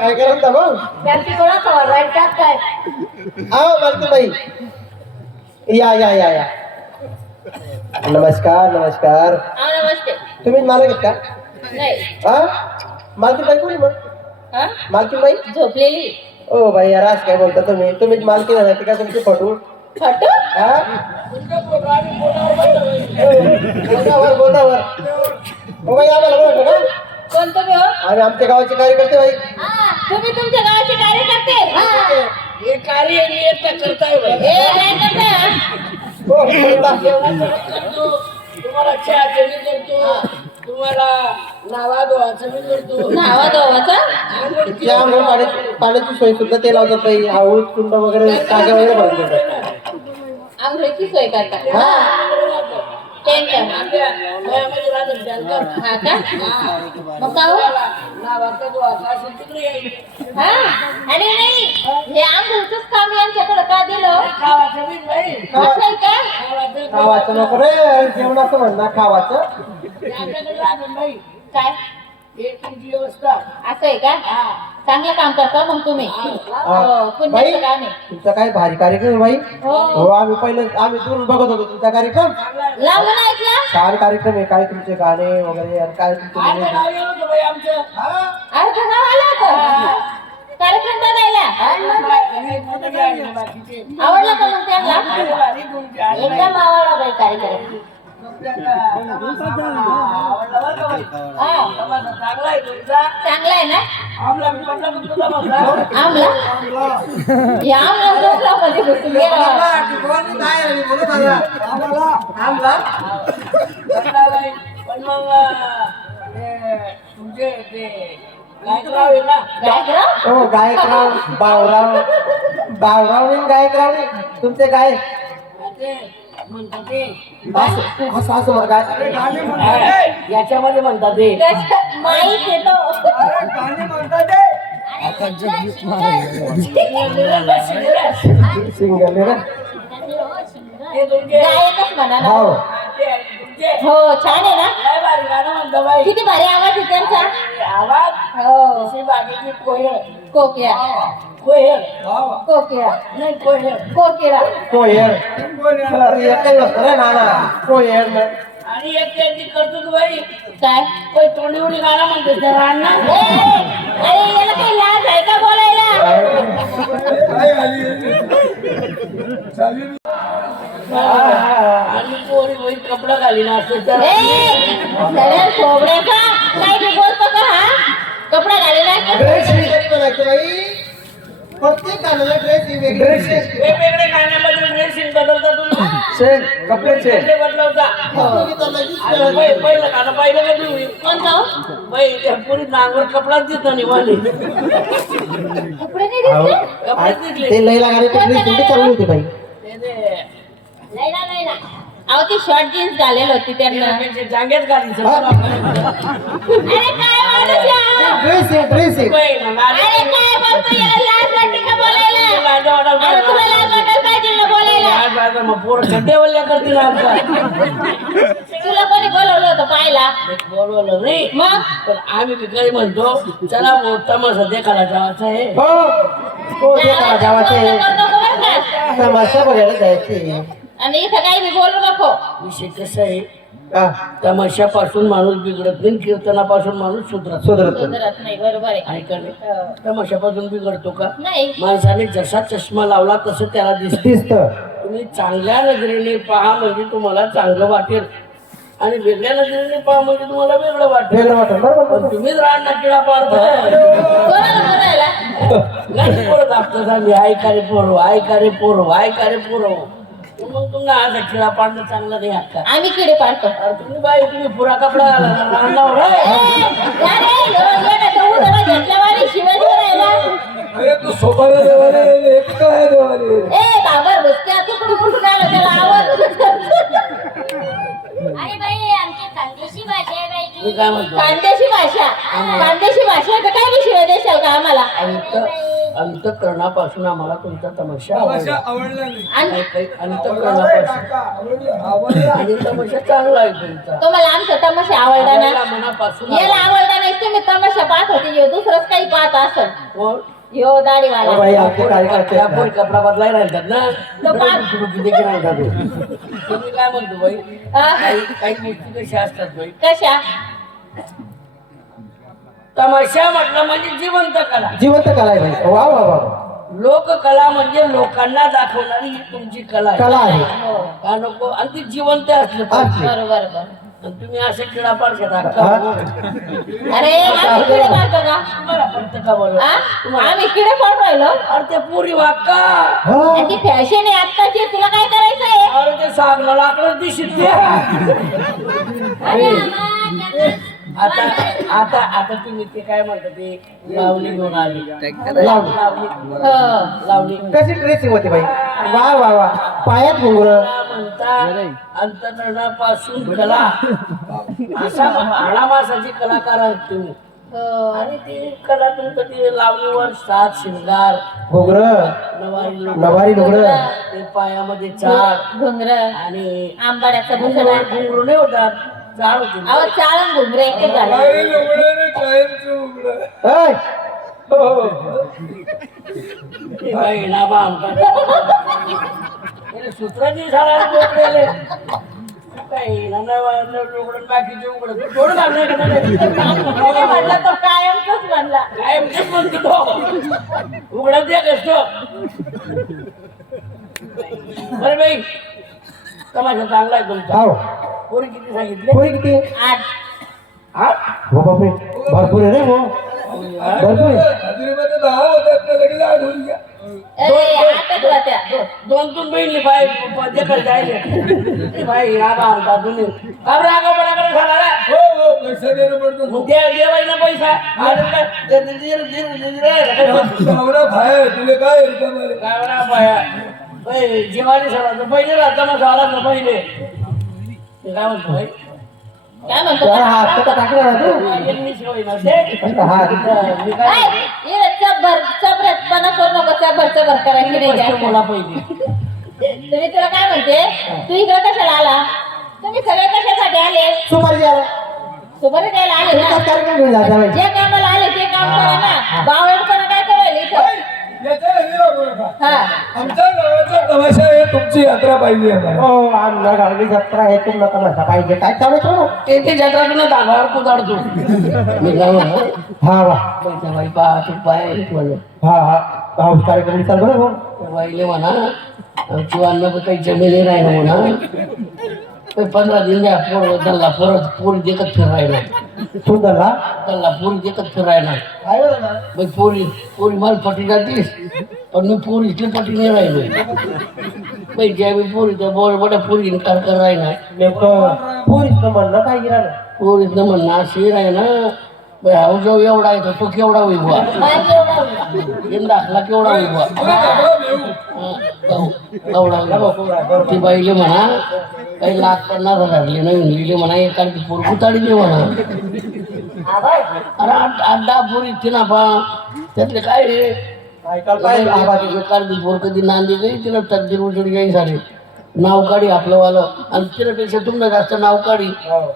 काय करत मग त्यांची कोणाचा राईट टाक काय आओ मालकीबाई या या या या नमस्कार नमस्कार हा नमस्ते तुम्ही मालक आहेत का नाही हा मालकीबाई कोणी मग हा मालकीबाई झोपलेली ओ भाई यार आज काय बोलता तुम्हीच मालकी झाला का तुमची फटू फटू हा बोटावर बोटावर हो बाई आम्हाला बोलतो का कोण तुम्ही हो आम्ही आमच्या गावाचे कार्यकर्ते बाई तुम्ही तुमच्या गावाचे कार्यकर्ते हे कार्य नियत करताय काय करताय हो बोलता. तुम्हाला चहाचं मी करतो तुम्हाला नावा धुवाचं मी करतो नावा दोवाचा त्या आम्हाला पाण्याची सोय सुद्धा ते लावतात बाई आऊळ कुंड वगैरे टाक्या वगैरे भरून देतात आंघोळीची सोय करता हा टेन्शन वयामध्ये राहतात टँकर हा का मग का हो? नावाचा धुवाचा असेल तिकडे यायचं हा आणि नाही हे आंघोळीचंच काम यांच्याकडे का दिलं खावाचं बी बाई असं आहे का खावाचं खावाचं नको रे जेवणाचं म्हणणार खावाचं आमच्याकडे राहतात बाई काय हे तुमची व्यवस्था असं आहे का हा चांगलं काम करता मग तुम्ही हो बाई पुण्याचं काम आहे तुमचा काय भारी कार्यक्रम आहे बाई हो हो आम्ही दूर बघत होतो तुमचा कार्यक्रम लावलं ना ऐकलं छान कार्यक्रम आहे काय तुमचे गाणे वगैरे आणि काय तुमचे आता निवेदन. गाव येत होतं बाई आमचं अर्ध गाव आलं होतं कार्यक्रम बघायला बाकीचे आवडला का मग त्यांना भारी तुमची आई बाई. एकदम आवडला बाई कार्यक्रम आवडलं बरं का बाई? हा समाजा चांगला आहे तुमचा चांगला आहे ना आमला मी पटला तुमचा बघा आमला या आमला डोकला मध्ये घुसून गेला पटला बाई पण मग तुमचे ते गायकराव आहे ना गायकराव हो गायकराव बावराव नाही गायकराव नाही तुमचे काय ते म्हणतात ते असं असं बरं काय याच्यामध्ये म्हणतात ते माईक येतो सिंगल रे ते तुमचे गायकच म्हणा ना हो ते आहे तुमचे हो छान आहे ना लय भारी गाणं म्हणतो बाई किती भारी आवाज आहे त्यांचा आवाज हो जशी बाकीची कोयल कोकिळा कोयल कोकिळा नाही कोयल कोकिळा कोयल एकच असतं रे नाना कोयल आणि एक त्यांची करतो तू बाई काय कोई तोंडी उडी गाणं म्हणतो त्या राणा अरे याला काही लाज आहे का बोलायला आणि पोरी बाई कपडा घाली ना असते तर सगळ्या खोबड्याचा काय बी बोलतो का हा कपडा घालेला बाई प्रत्येक गाण्याला ड्रेस वेगवेगळे गाण्यामध्ये ड्रेसिंग बदलता तुम्ही कपड्याचे कपडे बदलवता आणि पहिलं गाणं पाहिलं का तुम्ही कोणता बाई त्या पुरी नांगर कपडाच देतो निवाले कपडे नाही दिसले कपडेच दिसले ते लैला गाण्याचे ड्रेस तुमची चांगली होती बाई नाही ना नाही ना अहो ती शॉर्ट जीन्स घालेल होती त्यांना जांगेत घाली अरे काय माणूस आहे हा? ड्रेस आहे अरे काय बोलतो याला लाज वाटते का बोलायला अरे तुला लाज वाटायला पाहिजे ना बोलायला पोर खड्डे वल्ल्या करतील आमचा तुला कोणी बोलवलं होतं पाहायला बोलवलं नाही मग पण आम्ही काही म्हणतो चला तमाशा देखायला जायचं आहे हो गावाचे नको बरं का तमाशा बघायला जायचे आणि इथं काही बी बोलू नको विषय कसं आहे तमाशापासून माणूस बिघडत नाही कीर्तनापासून माणूस सुधरत सुधरत सुधरत नाही बरोबर आहे ऐका नाही तमाशापासून बिघडतो का नाही माणसाने जसा चष्मा लावला तसं त्याला दिसते दिसत तुम्ही चांगल्या नजरेने पहा म्हणजे तुम्हाला चांगलं वाटेल आणि वेगळ्या नजरेने पहा म्हणजे तुम्हाला वेगळं वाटेल वेगळं वाटत बरोबर पण तुम्हीच राहणार किडा पाडताय कोणाला बोलायला नाही पोरं दाखतात आम्ही ऐका रे पोरं ऐका रे पोरं ऐका रे पोरं मग तुम्हाला आज खिळा पाडणं चांगलं नाही हक्का आम्ही किडे पाडतो तुम्ही बाई तुम्ही पुरा कपडा घाला अंगावर बाबर बसत्या तिकडून कुठून आलं त्याला आवाज अरे बाई आमची खानदेशी भाषा आहे बाई मी काय म्हणतो कांद्याची भाषा कांद्याची भाषा तर काय शिवाय देशाल का आम्हाला आणि अंतःकरणापासून आम्हाला तुमचा तमाशा आवडला. आणि काही अंतःकरणापासून आणि तमाशा चांगला आहे तुमचा. तुम्हाला आमचा तमाशा आवडला आम्हाला ना मनापासून याला आवडला नाही तुम्ही तमाशा पाहत होते ह्यो दुसरंच काही पाहत असल कोण? ह्यो दाढीवाला बाई आमचे कार्यकर्ते आहेत ना. त्यापोरी कपडा बदलायला राहतात ना तो पा- किती राहतात तुम्ही काय म्हणतो बाई? हा? काही गोष्टी कशा असतात बाई? कशा तमाशा म्हटलं म्हणजे जिवंत कला. जिवंत कला आहे बाई. वा वा वा लोककला म्हणजे लोकांना दाखवणारी ही तुमची कला आहे. कला आहे. हो का नको? आणि ती जिवंत असली पाहिजे. असली. बरोबर बरोबर आणि तुम्ही असे खेळापाड घेता का? हा? अरे आम्ही किडे पाडतो का तुम्हाला पडतं का बरं? हा? आम्ही किडे पाडून राहिलो अरे ते पुरी वाक्का. हा? आणि ती फॅशन आहे आत्ताची तुला काय करायचंय अरे ते सागला लाकडं दिसत ते. आता आता आता तुम्ही ते काय म्हणता ते लावणी घेऊन आली. लावणी. हो. लावणी कशी ड्रेसिंग होती बाई? वा वा वा पायात घुंगरू. कला म्हणता अंतःकरणापासून कला असा आळामासाची कलाकार आहात तुम्ही. हो. आणि ती कला तुमचं ते लावणीवर सात शिंगार घुंगरू नवारी नवारी लुगडं. ते पायामध्ये चाळ घुंगर आणि आंबाड्याचं भुसडा घुंगरू नाही होतात चाळ होती. अहो चाळण घुंगरे एकच झालं ऐ, ते बाई नाबा आमचा सूत्राची झाला बोकडेले काही उघडून बाकीचे उघडत थोडं घालणार का नाही? त्याने म्हणला तो कायमच म्हणला काय म्हणतो तो उघडत द्या कसतो. बरं बाई तमाशा चांगला आहे तुमचा. हाव. पोरी किती सांगितले? पोरी किती? आठ हा? हो बापरे भरपूर आहे रे हो भरपूर आहे. अरे आठच होत्या दोन तीन बहिणी बाई देखत जायले बाई रागा होता तुम्ही अब रागा बडाकडे झाला मग देवाईना पैसा जेवारी सरायचं पहिले राहता मग झाला ना पहिले ते काय म्हणतो बाई काय म्हणतो त्याला हात तर टाकला ना तू. यांनी शिवाय नसते हात. मी काय चबरपणा करू नको चबर करायची नाही जास्त. मला पहिले तुम्ही तुला काय म्हणते तू इकडे कशाला आला तुम्ही सगळे कशासाठी आले सुपारी द्यायला. सुपारी द्यायला आले ना एकाच कार्यक्रम घेऊन जायचा बाई. जे कामाला आले ते काम करा ना बावळटपणा काय करायला इथं हा आमच्या गावाचा तमाशा आहे तुमची यात्रा पाहिजे आम्हाला. हो आमच्या गावाची जत्रा आहे तुम्हाला तमाशा पाहिजे काय चालू ते जत्रातून धागावर कुदाडतो मी काय म्हणतो हा वा पैसा बाई पाच पाय म्हणून हा हा हाऊस कार्यक्रम चाल बरं हो. बाईले म्हणा आमची अन्न काही जमिनी नाही ना म्हणा 15 दिन द्या दल्ला पोरी देखत फिरायला सुंदरला दल्ला पोरी देखत फिरायला काय बरं ना? मग पोरी मला पटी जातीस पण मी पोरी इथली पटी नाही राहिलो बाई ज्यावेळी पोरी त्या मोठ्या पोरी कार राहिला नेमकं पोरीचं म्हणणं काय गिरा ना पोरीतनं म्हणणं अशी राहिना बाई हा जो एवढा येतो तो केवढा होईल बुवा दाखला केवढा होईल बुवा केवढा ती बाईले म्हणा काही 1,50,000 नवीन लिहिले म्हणा एखादी पोर कुताडी दे म्हणा अरे 8-10 पोरी तिना पा त्यातले काय रे ऐकायला पाहिजे आवाज. एखादी पोर कधी नांदी गई तिला तकदीर उजडी गई सारे नाव काढी आपलंवालं आणि तिच्यापेक्षा तुमनं जास्त नाव काढी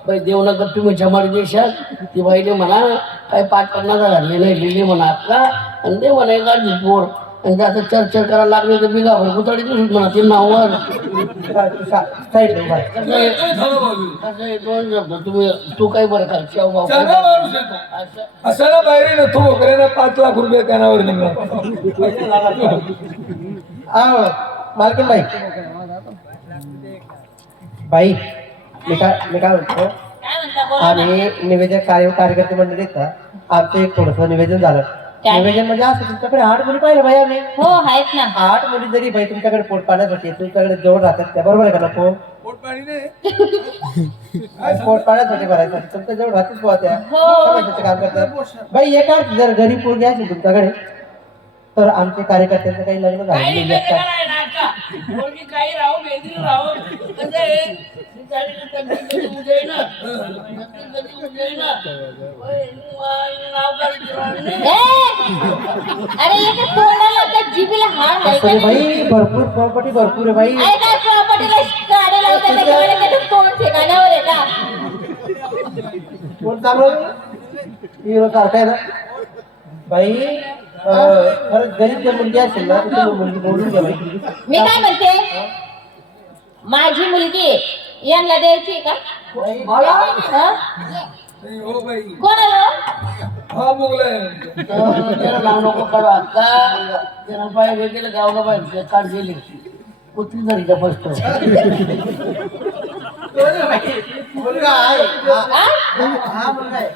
बाई देवनगर तुम्ही जमाडी देशात ती बाईले म्हणा काही 5-50,000 नाही लिहिले म्हणा आपला आणि ते म्हणा एखादी पोर आणि त्याचं चर्चा करायला लागले तर बिगा भर कुताडी दिसून म्हणा ते नाववर साईड दे बाई. कसं आहे दोन शब्द तुम्ही तू काय बरं का शेवभाव चांगला माणूस आहे तो. असं असं ना बाहेर नसतो वगैरे 5 लाख रुपये कानावर निघणार हा मालकीन बाई बाई मी काय म्हणतो काय म्हणता बोला ना. आम्ही निवेदन कार्यकर्ते मंडळी आहेत ना आमचं एक थोडंसं निवेदन झालं काय? निवेदन म्हणजे असं तुमच्याकडे 8 मुली पाहिलं बाई आम्ही हो आहेत ना 8 मुली जरी बाई तुमच्याकडे पोट पाण्यासाठी तुमच्याकडे जवळ राहतात त्या बरोबर आहे का नको पोटपाणी नाही पोट पाण्यासाठी भरायसाठी तुमच्या जवळ राहतील बुवा त्या हो. समाजाचं काम करतात बाई एका जर गरीब पोरगी असेल तुमच्याकडे तर आमच्या कार्यकर्त्यांचं काही लग्न झालं नाही एकटा. ना मुलगी काही राहू बेंद्री राहू कसं आहे कधी उजेना नाव काढ अरे एका तोंडाला त्या जिभेला हाड आहे असं का? बाई भरपूर प्रॉपर्टी भरपूर आहे बाई. अरे काय प्रॉपर्टीला गाडी लावतात त्याच्यामुळे त्याचं तोंड ठिकाणावर आहे का? कोण चांगलं हिरो सारखा आहे ना बाई. खरंच गरीब जर मुलगी असेल ना तर मुलगी बोलून घ्या बाई. मी काय म्हणते माझी मुलगी यांना द्यायची का? हा? हो बाई कोणाला? हा बोगलाय त्याला नाव नको काढू आता त्याला पाहिजे गेलं गावला पाहिजे काढ गेली कुत्री जरी का बसतो मुलगा आहे. हा? हा मुलगा आहे.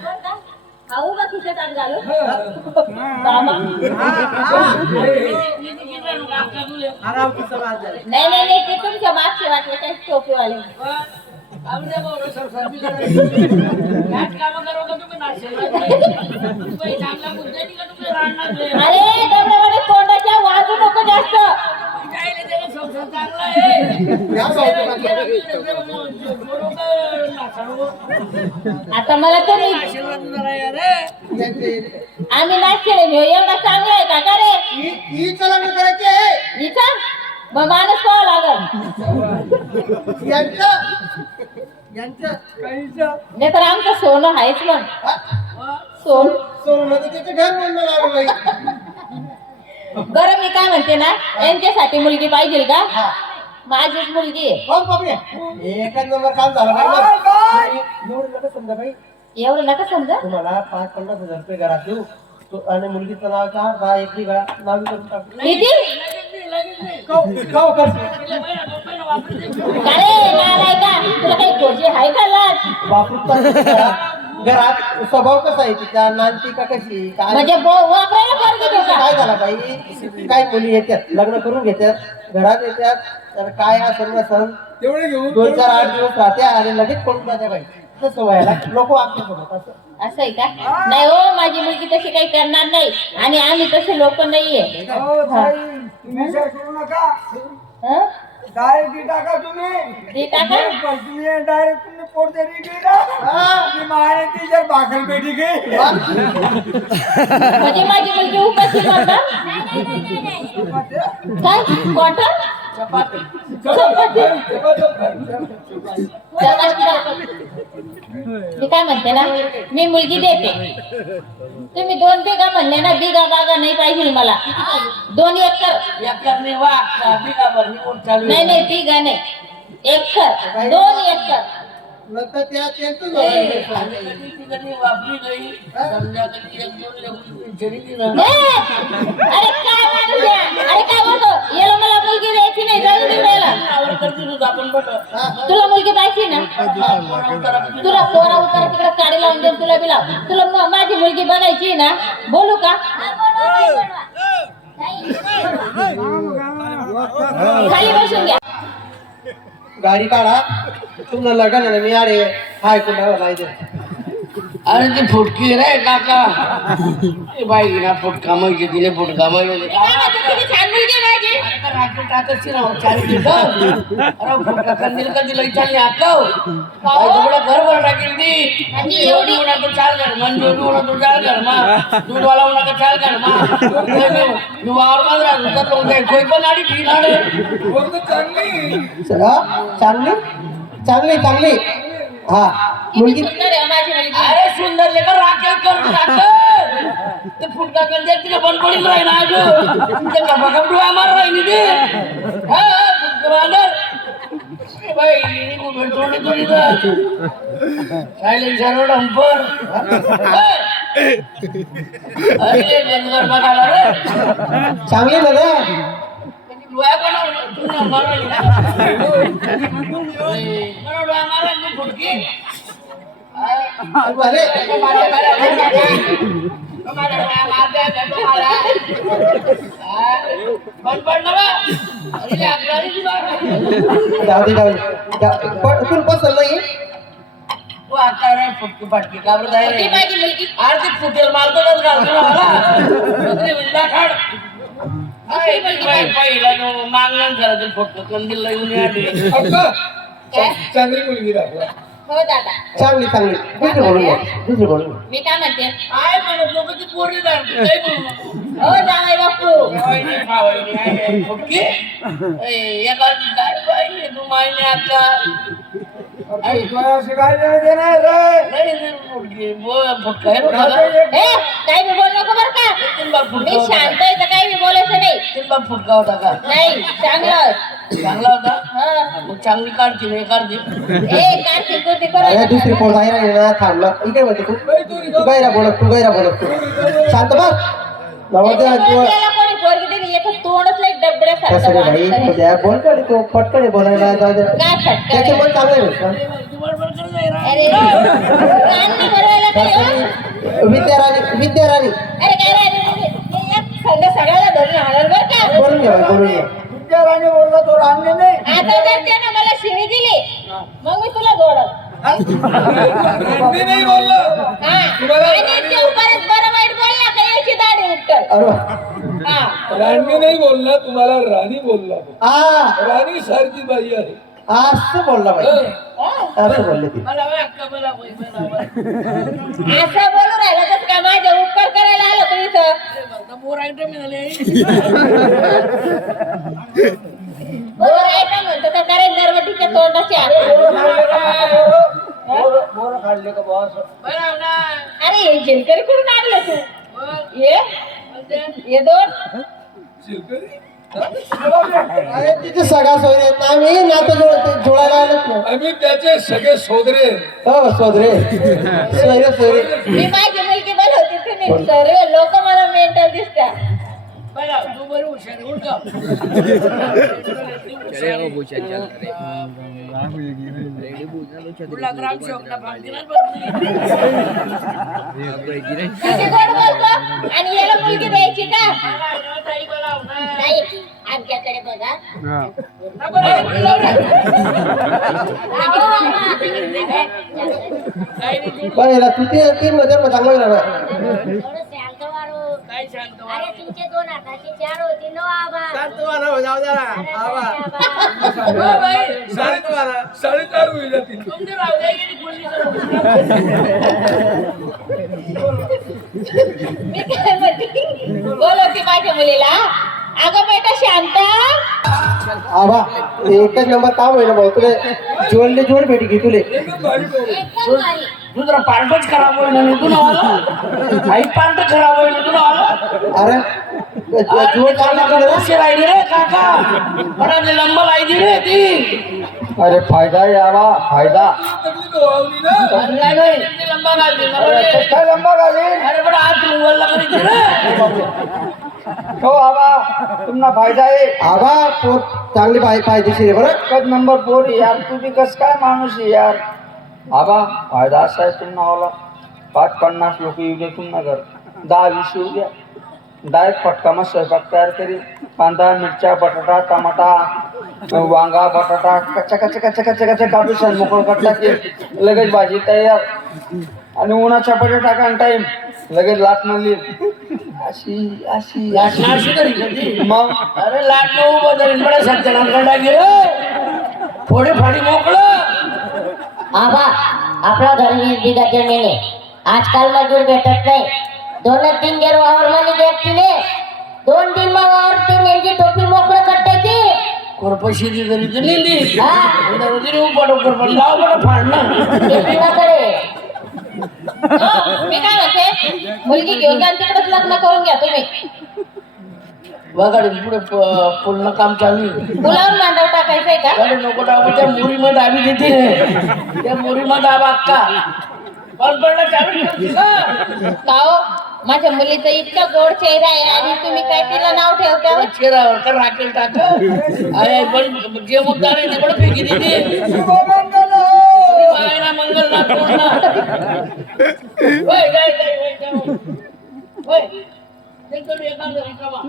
खाऊ का खिशात आत घालू? बाबा. नाही नाही नाही ते तुमच्या मागचे वाटले काय टोपीवाले. अरे डबड्यामध्ये तोंडाच्या वाजू नको जास्त. आता मला तरी आम्ही नाचले घेऊ एवढा चांगला आहे का रे? हिचं लग्न करायचे आहे. हिचा मग माणूस पाहावं लागल. यांचं नाही तर आमचं सोनं आहेच मग. सोन सोनं त्याचं घर म्हणणं लागलं बाई. बरं मी काय म्हणते ना यांच्यासाठी मुलगी पाहिजे का? माझीच मुलगी आहे. हो बापरे एकच नंबर काम झालं बाई. एवढं नका समजा बाई. एवढं नका समजा. तुम्हाला 5-50 हजार रुपये घरात देऊ आणि मुलगीचं नाव 4-10 एकरी नाव करून टाकू. किती? काव करते अरे नालाय का तुला काही खोजी आहे का लाज? वापरून घरात स्वभाव कसा आहे तिचा नांदी का कशी काय म्हणजे वापरायला पोरगी देऊ का? काय झाला बाई. काय मुली येतात लग्न करून घेतात घरात येतात तर काय असेल ना सण तेवढे घेऊन 2-4-8 दिवस राहते आणि लगेच पळून जाते बाई. तसं व्हायला लोक आपल्यासोबत असं. असं आहे का? नाही हो माझी मुलगी तशी काही करणार नाही आणि आम्ही तसे लोक नाहीये. तुम्ही विचार करू नका हं? डायरेक्ट टाका तुम्ही ती टाका. तुम्ही डायरेक्ट तुम्ही पोट तरी गेला तुम्ही मारे टीचर भाकर पेटी घे म्हणजे माझी मुलगी उपाशी करणार काय कॉटन चपाती. मी काय म्हणते ना मी मुलगी देते. तुम्ही 2 बिघा म्हणले ना बिघा बागा नाही पाहिजे मला. 2 एकर एकर नाही वा बिगा भरणी कोण चालू नाही नाही बिघा नाही एकर 2 एकर. नंतर त्यांचं वापरी नाही संध्याकाळी 1-2 लेकरं जरी दिलं अरे काय माणूस आहे? अरे काय बोलतो याला मला मुलगी द्यायची नाही जाऊ दे याला. आपण बघ तुला मुलगी पाहिजे ना तुला पोरा उतारा तिकडे काढी लावून देऊन तुला बी लाव. तुला माझी मुलगी बघायची ना बोलू का? खाली बसून घ्या. गाडी काढा तुमचं लग्न आहे ना मी आडे हाय कुणाला जायचं. अरे ती फुटकी रे काका ए बाई ना फुटका माहिती तिने फुटका माहिती काय म्हणते तुझी छान मुलगी आहे माझी? टाकत अरे फुटका कंदील कधी लई चालली आटव थोडं घरभर टाकेल ती आणि एवढी उन्हा तो 4 घर मन जोडी उन्हा तो 4 घर मा दूधवाला उन्हा का 4 घर मा वावर मांजरा दुसरं लोक आहे कोई पण आडी ठी नाडे बोलतो चांगली चांगली चांगली चांगली हा मुलगी किती सुंदर आहे माझी मुलगी. अरे सुंदर लेकर राखेल करून टाकत ते फुटका कंदील तिने बंद पडील राही ना अजून ते गपगप डोळा मार राहिली ते हा फुटका बांधर बाई कुठे तोडे तोडी सायलेंट सर्व डंपर अरे गंजर बघायला रे चांगली ना रे. डोळ्या बनवून तू मारली डोळा मारा फुटकी अरे जाऊ दे तुला पसंत नाही. फुटकी फाटकी का बरं ती आहे माझी मुलगी आर्थिक फुटेल मारतो घालतो मला विंदा खाड दुसरी मुलगी पाहिजे. पहिला मागणार झाला तर फक्त कंदीलला येऊन आली. अक्का, काय? चांगली मुलगी दाखवा. हो दादा. चांगली चांगली दुसरी बोलून घ्या दुसरी बोलून घ्या. मी काय म्हणते काय म्हणत लोक ती पोरी नाही हो जावई बापू. एखादी काय पाहिजे तू माहिती आता अरे, तुला असं काय देणार रे? नाही फुटका आहे ए काही बी बोल नको बरं का. मी शांत आहे तर काही बी बोलायचं नाही. तिला फुटका होता का नाही चांगलं. चांगला होता हा. मग चांगली काढते नाही काढते ए काय सिक्युरिटी अरे दुसरी करायचं. पोर बाहेर ना थांबला इकडे होते तू गैरा बोलत तू शांत बस नवरदेव तू कोणी पोरगी दिली एक तोंडच नाही कसं रे डबड्यासारखं भाई माणसं. उद्या बोल कडे तू पटकडे बोलायला जाऊ दे. काय फटका त्याचे रे? मन चांगलं आहे अरे कान नाही भरवायला काय हो? विद्याराणी अरे काय रे एक संघ सगळ्याला धरून हाणल बरं का. बोलून घ्या बोलून घ्या तुमच्या राणी बोलला तो राणी नाही. आता जर त्यानं मला शिवी दिली मग मी तुला जोडल. राणी नाही बोलला. हा आणि तो परत बरं वाईट बोलला का याची दाढी उठल. अरे हा राणी नाही बोलला, तुम्हाला राणी बोलला. आ राणी सारखी बाई आहे. असं बोलला भाई असं बोलले ती मला अक्का मला असं बोलू राहिलं तर का माझे उपकार करायला आलो तू इथं. मोर आयटम मिळाले बोर आयटम म्हणतो तर करे नरवटीच्या तोंडाच्या. बोरं खाल्ले का बॉस? अरे हे जिलकरी कुठून आणलं तू. ये दोन शिरकरी? अरे तिथे सगळा सोयरे आहेत ना आम्ही नातं जोडायला आलोच ना आम्ही त्याचे सगळे सोदरे. हो सोदरे सोयरे मी माझी मुलगी बोलवते तुम्ही सर्व लोक मला मेंटल दिसतात. तू बरी हुशार उठ का तुला ग्रामसेवकला भांगीनाच किती गोड बोलतो आणि याला मुलगी द्यायची का. नाही आमच्याकडे बघा. पहिला तू ते 3 मध्ये चांगला राहणार थोडं शांत वाढव. काय शांत अरे तुमचे 2 हाताचे 4 होते नो आबा. साडेचार होईल जातील. मी काय म्हणते बोलवते माझ्या मुलीला. अगं बेटा शांता. आबा एकच नंबर काम होईल भाऊ तुला जोड भेटी घे तुले एकदम भारी पोरं. एकदम भारी. तू जरा पार्टच खराब होईल ना तू ना आई पार्ट खराब होईल तू ना अरे जोड चांगला तुला राहिली रे काका बड़ा लंबा लाई रे ती अरे फायदा यावा फायदा तकलीफ व्हावली ना. नाही लंबा घालते काय लंबा घालीन अरे बड़ा हात उंगलला करीत रे हो आबा तुम्हाला फायदा आहे आबा पोर चांगली फायदेशीर आहे बरं एकच नंबर पोर यार तुझी कस काय माणूस आहे यार आबा फायदा असा आहे तुम्हाला 50 लोक येऊ द्या तुम्हाला घर 10-20 येऊ द्या डायरेक्ट फटकामा स्वयंपाक तयार करी कांदा मिरच्या बटाटा टमाटा वांगा बटाटा कच्चा कच्चा कच्चा कच्चा कच्चा कापूस आणि मोकळं कटला की लगेच भाजी तयार आणि उन्हाच्या पटे टाका आणि टाईम लगेच लाट म्हणली अशी अशी अशी नाशी करी कधी मग अरे लाट न उभं तरी बडा सत्यानाश टाकी रे थोडी फाडी मोकळं आबा आपला घर 20 बिघा जमीन आहे. आजकाल मजूर भेटत नाही. 2-3 गेर वावर मध्ये व्यक्तीने 2 दिन वावर ते नेमकी टोपी मोकळं कट्टायची. कोरपशी दी तरी तर नेली हा. तरी उपाड कोरपण लाव बरं फाडणं ते पिण्याकडे मी काय म्हणते मुलगी घेऊन जा तिकडेच लग्न करून घ्या तुम्ही. बघा पुढे पुढलं काम चालू आहे मुलावर मांडव टाकायचंय का. अरे नको टाकू त्या मुरीमध्ये दाबी देते रे त्या मुरीमध्ये दाबा अक्का पण पडलं चालू ठेवते का का हो माझ्या मुलीचं इतकं गोड चेहरा आहे आणि तुम्ही काय तिला नाव ठेवता हो? चेहऱ्यावर का राखेल टाक अरे पण जे मुद्दा आहे ते पण फेकी देते मायना मंगल ना तोडना होय काय काय होय काय होय चल तुम्ही एखादं रिकामा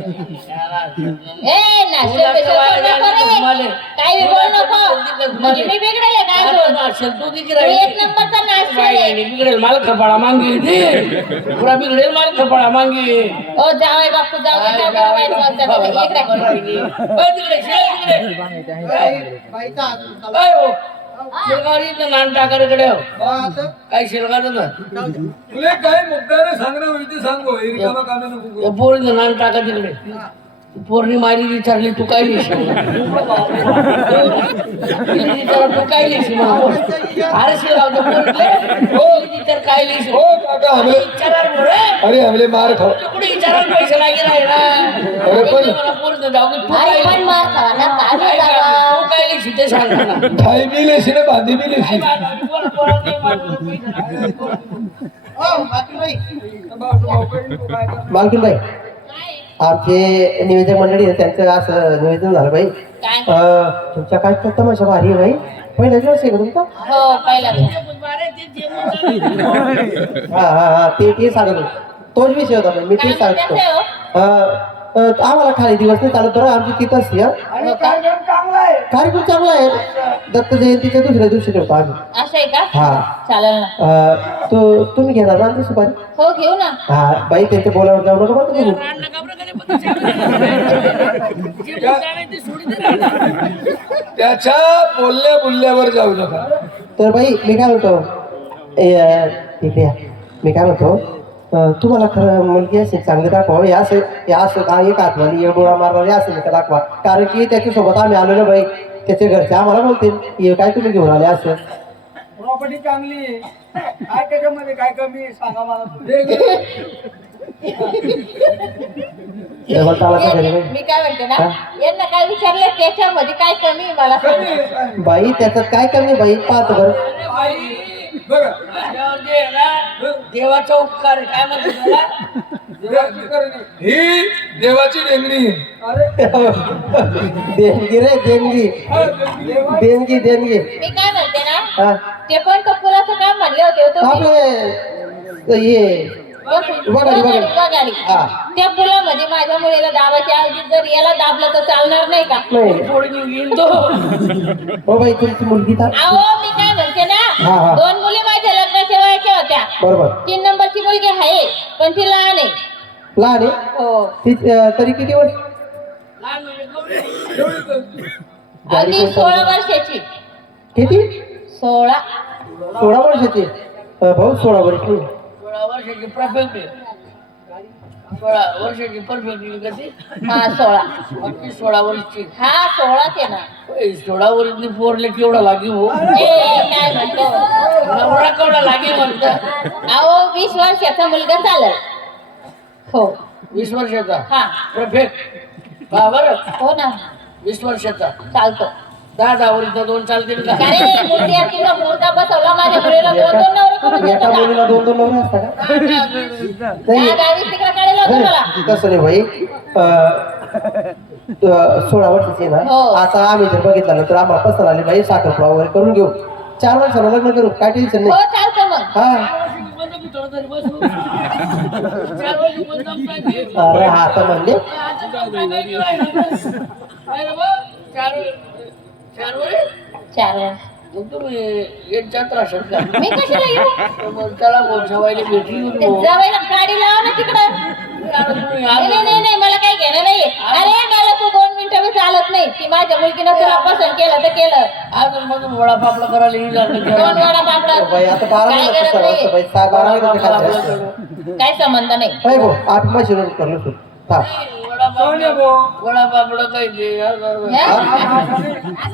ए नाश्ते पेशल बोल नको रे. काही बी बोल नको. म्हणजे मी बिघडेल काय बोल. तू तू एक नंबरचा नाश्ता आहे. बिघडेल मला खपाळा मांगी पुरा बिघडेल मला खपाळा मांगी ओ जावई बापू जाऊ दे, जाऊ दे, वाईट बोलतात बाबा. शेलगावरी नान टाकाकडे काय शेलगाव ना तुला काय मुद्द्याने सांगणं होईल ते सांगू रिकामा कामे नको पोरीचं नान टाका तिकडे पोरणी मारी विचारली तू काय लिहिशील तू काय लिहिशील अरे शेलगावच्या पोरीतले काय लिहिशील हो काका हमें अरे हमले मार खाओ कुठे विचारायला पैसे लागे राहिले ना अरे पण मला पोरीचं जाऊ दे, तू आई काय पण मार खावा ना काय काय करावं? तू काय लिहिशील ते सांग ना खाई बी लेशी ना बांधी बी लेशी मालकीन बाई आमचे निवेदक मंडळी आहे, त्यांचं असं निवेदन झालं बाई. काय तुमच्या काय तमाशा भारी आहे बाई. पहिला दिवस आहे का तुमचा? हो पहिला हा हा हा ते सांगत होतो. तोच विषय होता बाई, मी काय तेच सांगतो. म्हणते आम्हाला खाली दिवस नाही चालत बरं आमची तिथंच आहे, हं. आणि कार्यक्रम चांगला आहे कार्यक्रम चांगला आहे. दत्त जयंतीच्या दुसऱ्या दिवशी ठेवतो आम्ही. असं आहे का? हा चालेल ना. तुम्ही घेणार ना आमची सुपारी? हो घेऊ ना. हा बाई त्यांच्या बोलावर जाऊ नका बरं तुम्ही. त्याच्या बोलल्या बोलल्यावर जाऊ नका तर बाई मी काय म्हणतो इकडे या. मी काय म्हणतो तुम्हाला खरं मुलगी असेल चांगली दाखवा. हे असं का एक हातवाली एक डोळा मारणारी असेल का दाखवा. कारण की त्याच्यासोबत आम्ही आलो ना बाई, त्याचे घरचे आम्हाला बोलतील हे काय तुम्ही घेऊन आले असं. प्रॉपर्टी चांगली आहे. काय त्याच्यामध्ये काय कमी आहे? सांगा मला डबल तालाचा घरी बाई. मी काय म्हणते ना, यांना काय विचारलं त्याच्यामध्ये काय कमी आहे मला सांग. बाई त्याच्यात काय कमी बाई पाहतो बरं. बघा देवाचा उपकार आहे. काय म्हणतो ही देवाची डेंगणी देणगी रे देणगी देणगी देणगी. मी काय म्हणते ना, हा ते पण कपुराचं काम म्हणले होते हो तुम्ही. आपले हे गाडी हा. त्या पुलामध्ये माझ्या मुलीला दाबाच्या ऐवजी जर याला दाबलं तर चालणार नाही का? नाही हो बाई तुमची मुलगी तर अहो मी काय म्हणते हा, हा. ना, 2 मुली माझ्या लग्नाच्या वयाच्या होत्या. बरोबर 3 नंबरची मुलगी आहे पण ती लहान आहे. लहान आहे हो ती तरी किती वर्ष? अगदी 16 वर्षाची. किती? 16. 16 वर्षाची. भाऊ 16 वर्ष 16 वर्षाची परफेक्ट आहे. 16 वर्षाची परफेक्ट कधी हा 16. 16 वर्षाची हा 16 आहे ना. 16 वर्षाची पोरले केवढा लागे हो काय म्हणतो नवरा केवढा लागे म्हणत अहो 20 वर्षाचा मुलगा चालेल. हो 20 वर्षाचा हा परफेक्ट बरं हो ना 20 वर्षाचा चालतो. 10 वर्षाचा 2 चालतील का अरे मुलगी आहे तिला मुलगा बसवला माझ्या मुलीला 2 नवरे करून देतो एका का? मुलीला 2 नवरे असतात का? नाही 10-20 तिकडे काढेल होतं मला. तसं नाही भाई 16 वर्षाची आहे हो. ना. आता आम्ही जर बघितलं ना तर आम्हाला पसंत आली बाई साखरपुडा वगैरे करून घेऊ. 4 वर्षाला लग्न करू काय टेन्शन हो नाही. चालतं मग. हा अरे हा तर म्हणले 4 वर्ष. तुम्ही एक जत्रा असेल का मी कशाला येऊ? मग त्याला बोलवायला भेटली ते जावयाला गाडी लावा ना तिकडं. नाही मला काही घेणं नाही. अरे मला तू 2 मिनिटं बी चालत नाही. ती माझ्या मुलगीनं तुला पसंत केलं तर केलं. अजून मधून वडापापला करायला येईल 2 वडा पापड बाई आता 12 काय महिन्याचं गरज सर नाही. असतं बाई 6-12 महिन्याचं काय असतं. काय संबंध नाही. बाई भाऊ आप मशीनवर करलो तू हा वडापापला काही ते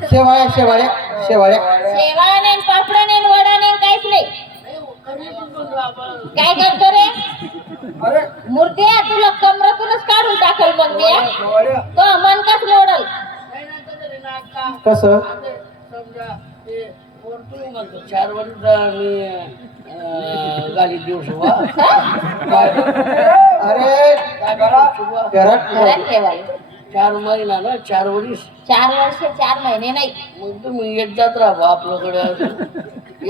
शेवाळ्या शेवाळ्या शेवाळ्या शेवा नाही पापड नाही वडा नाही काहीच नाही. काय करतो रे अरे मूर्त्या तुला कमरातूनच काढून टाकल मग मी तो मन काच मोडल. कसं समजा ते तुम्ही म्हणतो 4 वर्ष मी गाडी देऊ शकतो अरे घरात घरात ठेवायला 4 महिना ना 4 वर्ष 4 वर्ष 4 महिने नाही. मग तुम्ही येत जात राहा आपल्याकडे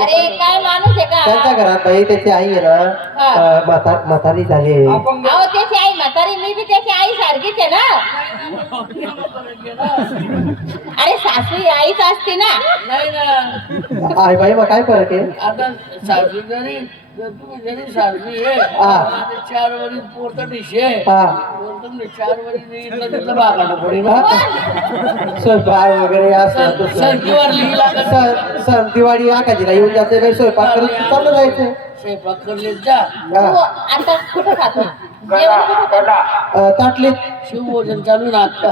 अरे काय माणूस आहे त्यांच्या का? घरात बाई त्याची आई आहे ना हा. म्हातारी झाली आहे. अहो त्याची आई म्हातारी, मी बी त्याची आई सारखीच आहे ना. अरे सासू ही आईच असते ना. नाही ना आई बाई मग काय फरक आहे? आता सासू जरी तुम्ही जरी सासू आहे हा. 4 वर्ष पोरत डिशे हा. तुम्ही 4 वर्ष इथलं तिथलं बागाडं पडेल स्वयंपाक वगैरे असं तसं. संगीवर लिहिला सण दिवाळी आकाजीला येऊन जाते काही स्वयंपाक करत चाललं जायचं. स्वयंपाक करले जा तू हा. आता कुठं खातो जेवण कुठं खातो? ताटलीत शिवभोजन चालू ना अक्का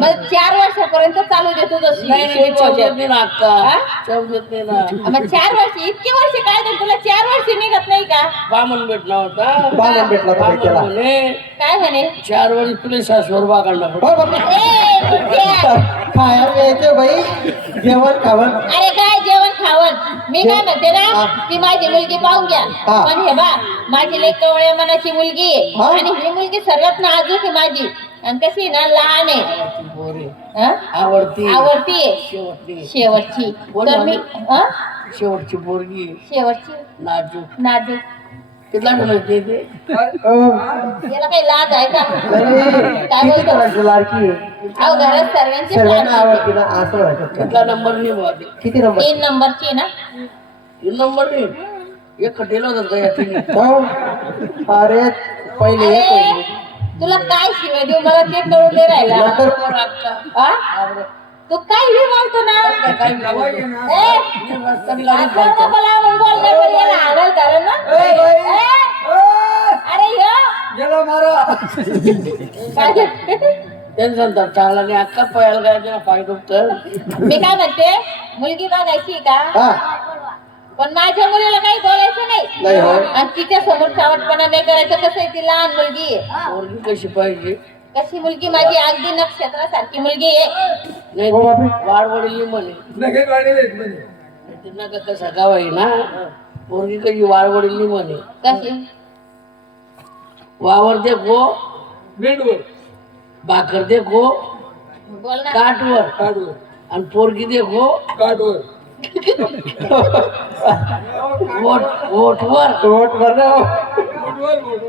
मग 4 वर्षापर्यंत चालू दे तुझं नाही नाही शिवभोजन. चव देत नाही ना अक्का हा? चव देत नाही ना मग 4 वर्ष इतके वर्ष काय तर तुला 4 वर्ष निघत नाही का? बामण भेटला होता बामण भेटला होता बामण त्याला. म्हणे काय म्हणे? 4 वर्ष तुला सासवर बागाडला हो बाबा. ए, बुद्ध्या. खाया प्यायचं बाई जेवण खावण. अरे काय जेवण खावण, मी काय म्हणते ना, ती माझी मुलगी पाहून घ्या. हा. पण हे बा, माझी लई कवळ्या मनाची मुलगी आहे. हा. आणि ही मुलगी सर्वात नाजूक आहे माझी. आणि कशी ना लहान आहे. पोरी हं? आवडती आवडती आहे शेवटची शेवटची. बोल तर ना. मी हं? शेवटची पोरगी शेवटची नाजूक नाजूक. कितला माहिती ते याला काही लाज आहे का? काय किती बोलतो? करायचं लाडकी आहे. अहो घरात सर्वांची सर्वांना काळजी आवडते ना असं म्हणतात. कितला नंबर नाही बुवा ते किती नंबर? 3 नंबरची ना. 3 नंबर नाही एक खटेला होता का या तिने हो. अरे पहिले अरे, पहिले. तुला काय शिवाय देऊ मला ते कळून नाही राहिला. नंतर हा? तू काय बी बोलतो ना. काय ए, आता नको लावून बोलणार बरं, याला आवाज धरण ना. ए, अरे ह्यो. गेला मारा काय ते? टेन्शन तर चांगला नाही अक्का पायाला काय त्याला पाय दुखतं मी काय म्हणते, मुलगी बघायची का? हा पण माझ्या मुलीला काही बोलायचं नाही नाही. हो. आणि तिच्या समोर चावटपणा नाही करायचं. कसं आहे, ती लहान मुलगी आहे. पोरगी कशी पाहिजे कशी मुलगी माझी अगदी नक्षत्रासारखी मुलगी आहे. नाही हो बापरे. वाढ वडील म्हणे नगे गाडीला येत म्हणे. त्यांना का कसा गाव आहे ना पोरगी कशी वाढ वडील म्हणे कशी? वावर देखो बेडवर भाकर देखो बोल ना. काठवर काढवर आणि पोरगी देखो काढवर ओठवर पोट भरलं. बोटवर बोट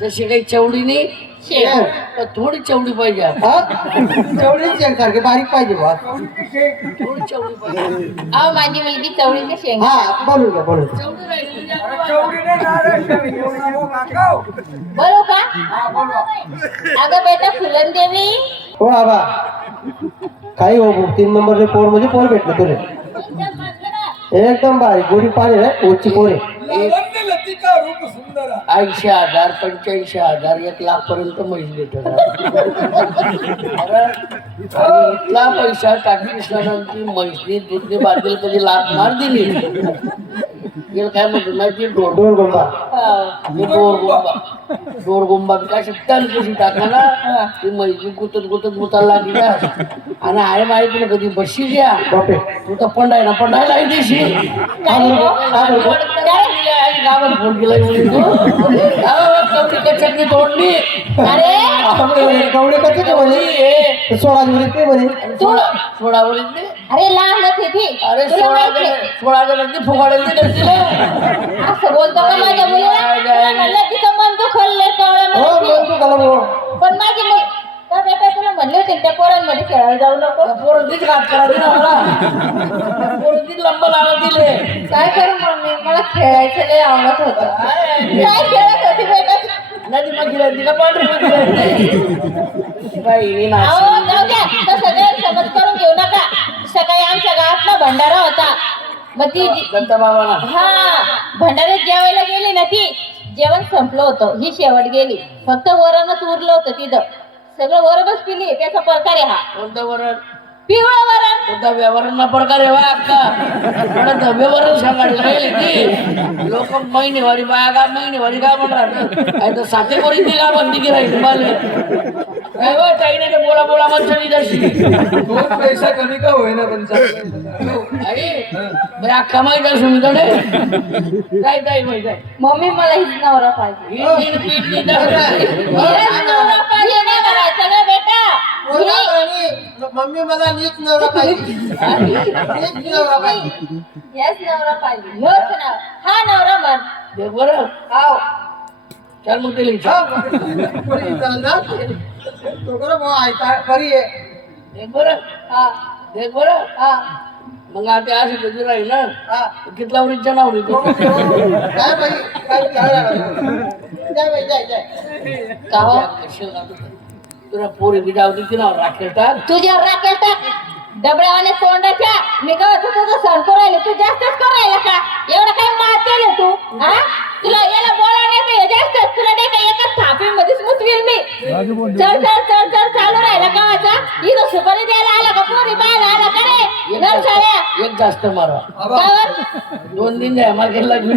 जशी काही चवडी नाही शेव. तर थोडी चवडी पाहिजे हा? तेवढीच सारखे बारीक पाहिजे बा. थोडी चवडी पाहिजे अहो माझी मुलगी चवळीची शेंग. हा बोलून घ्या बोलून घ्या. चवडी राहिली चौडीने नारळ घेऊन नको काकाव. बरोबर का? हा बोलवा. अगं बेटा फुलन देवी. हो आबा काही हो 3 नंबर पोर म्हणजे पोर भेटलं तुले एकदम बारीक गोरी पाणी रे पोटची पोर आहे. लावण्य लतिका रूप सुंदर 80,000 85,000 1 लाख पर्यंत म्हैस भेटत आणि इतला पैसा टाकली म्हैसनी दूधनी बाटली कधी लाख मार दिली गेलं काय म्हणतो माहिती डोर दोन गोंबा डोर गोंबा काय टन कशी टाकला ना ती म्हैसनी गुतत गुताला लागली ना आणि आहे माहिती तुला कधी बशी घ्या बापे तू तर पंडायला आहे देशी गावात फोन केला चटणी तोडली अरे गवडे कसे ते म्हणे सोळा जुरीत ते म्हणे सोडा बोलत अरे लहान होती ती. अरे तुला माहिती आहे? सोळा जणांनी फुगाडली असं बोलतो का माझ्या मुलीला? तुला म्हणलं तिचं मन दुखवलंय हो कवळ्यामध्ये. म्हणतो त्याला भाऊ. पण माझी मुल का बेटा तुला म्हणले होते ना त्या पोरांमध्ये खेळायला जाऊ नको. पोरतीच घात करा दिला मला पोरतीच लंब लावा दिले काय करू मम्मी, मला खेळायचं लय आवडत होतं. काय खेळत होती बेटा? नदी मग गिरायची का पांढरी बाई अहो जाऊ द्या, तसं गैरसमज करून घेऊ नका. सकाळी आमच्या गावातला भंडारा होता. मग ती दत्ता बाबाला हा भंडाऱ्यात जेवायला गेली ना ती. जेवण संपलं होतं, ही शेवट गेली. फक्त वरणच उरलं होतं तिथं. सगळं वरणच पिली. त्याचा प्रकार आहे हा कोणतं वरण पिवळं वरण. कोणता व्यवहारांना प्रकार आहे वा अक्का धबे वरण सांगायला राहिले की लोक महिनेवारी बागा महिनेवारी काय म्हणणार तर साथे कोणी ती का बंदी की राहील मला काय वा काही नाही बोला बोला माणसानी जशी 2 पैसा कमी का होईना पण आई बरं अख्खा माहीत आहे सुनीताने काय काय माहित आहे मम्मी मला हीच नवरा पाहिजे. ही तीन पीठ हिरच नवरा पाहिजे नाही करायचं ग बेटा. तुम्ही मला नीट नवरा पाहिजे नीट नवरा पाहिजे हेच नवरा पाहिजे ह्योच ना हा नवरा म्हण देख बरं हाव. चाल मग दिली हाव. कोणी चालणार? तो बरं भाऊ ऐका बरी आहे देख बरं हा देख बरं हा मग आता अशी कधी राहील ना हा. कितला वरीच्या नावरी हो, हो. काय बाई काय जाय बाई जाय जाय का हो तुला पोरी बी जाऊ दे नाव राखेल टाक तुझ्यावर राखेल टाक डबड्यावाने तोंडाच्या मी काय तू तुझं सण करायला तू जास्तच करायला का एवढं काय मारतेल तू हा तुला याला बोलावण्यात नाही जास्तच तुला नाही का एकाच थापीमध्येच मुतवील मी चल चल चल चल चालू राहिला गावाचा इथं सुपारी द्यायला आला का पोरी बाहेर आला का रे नरसाळ्या एक जास्त मारा गावात 2 दिन द्या मार्केटला घेऊन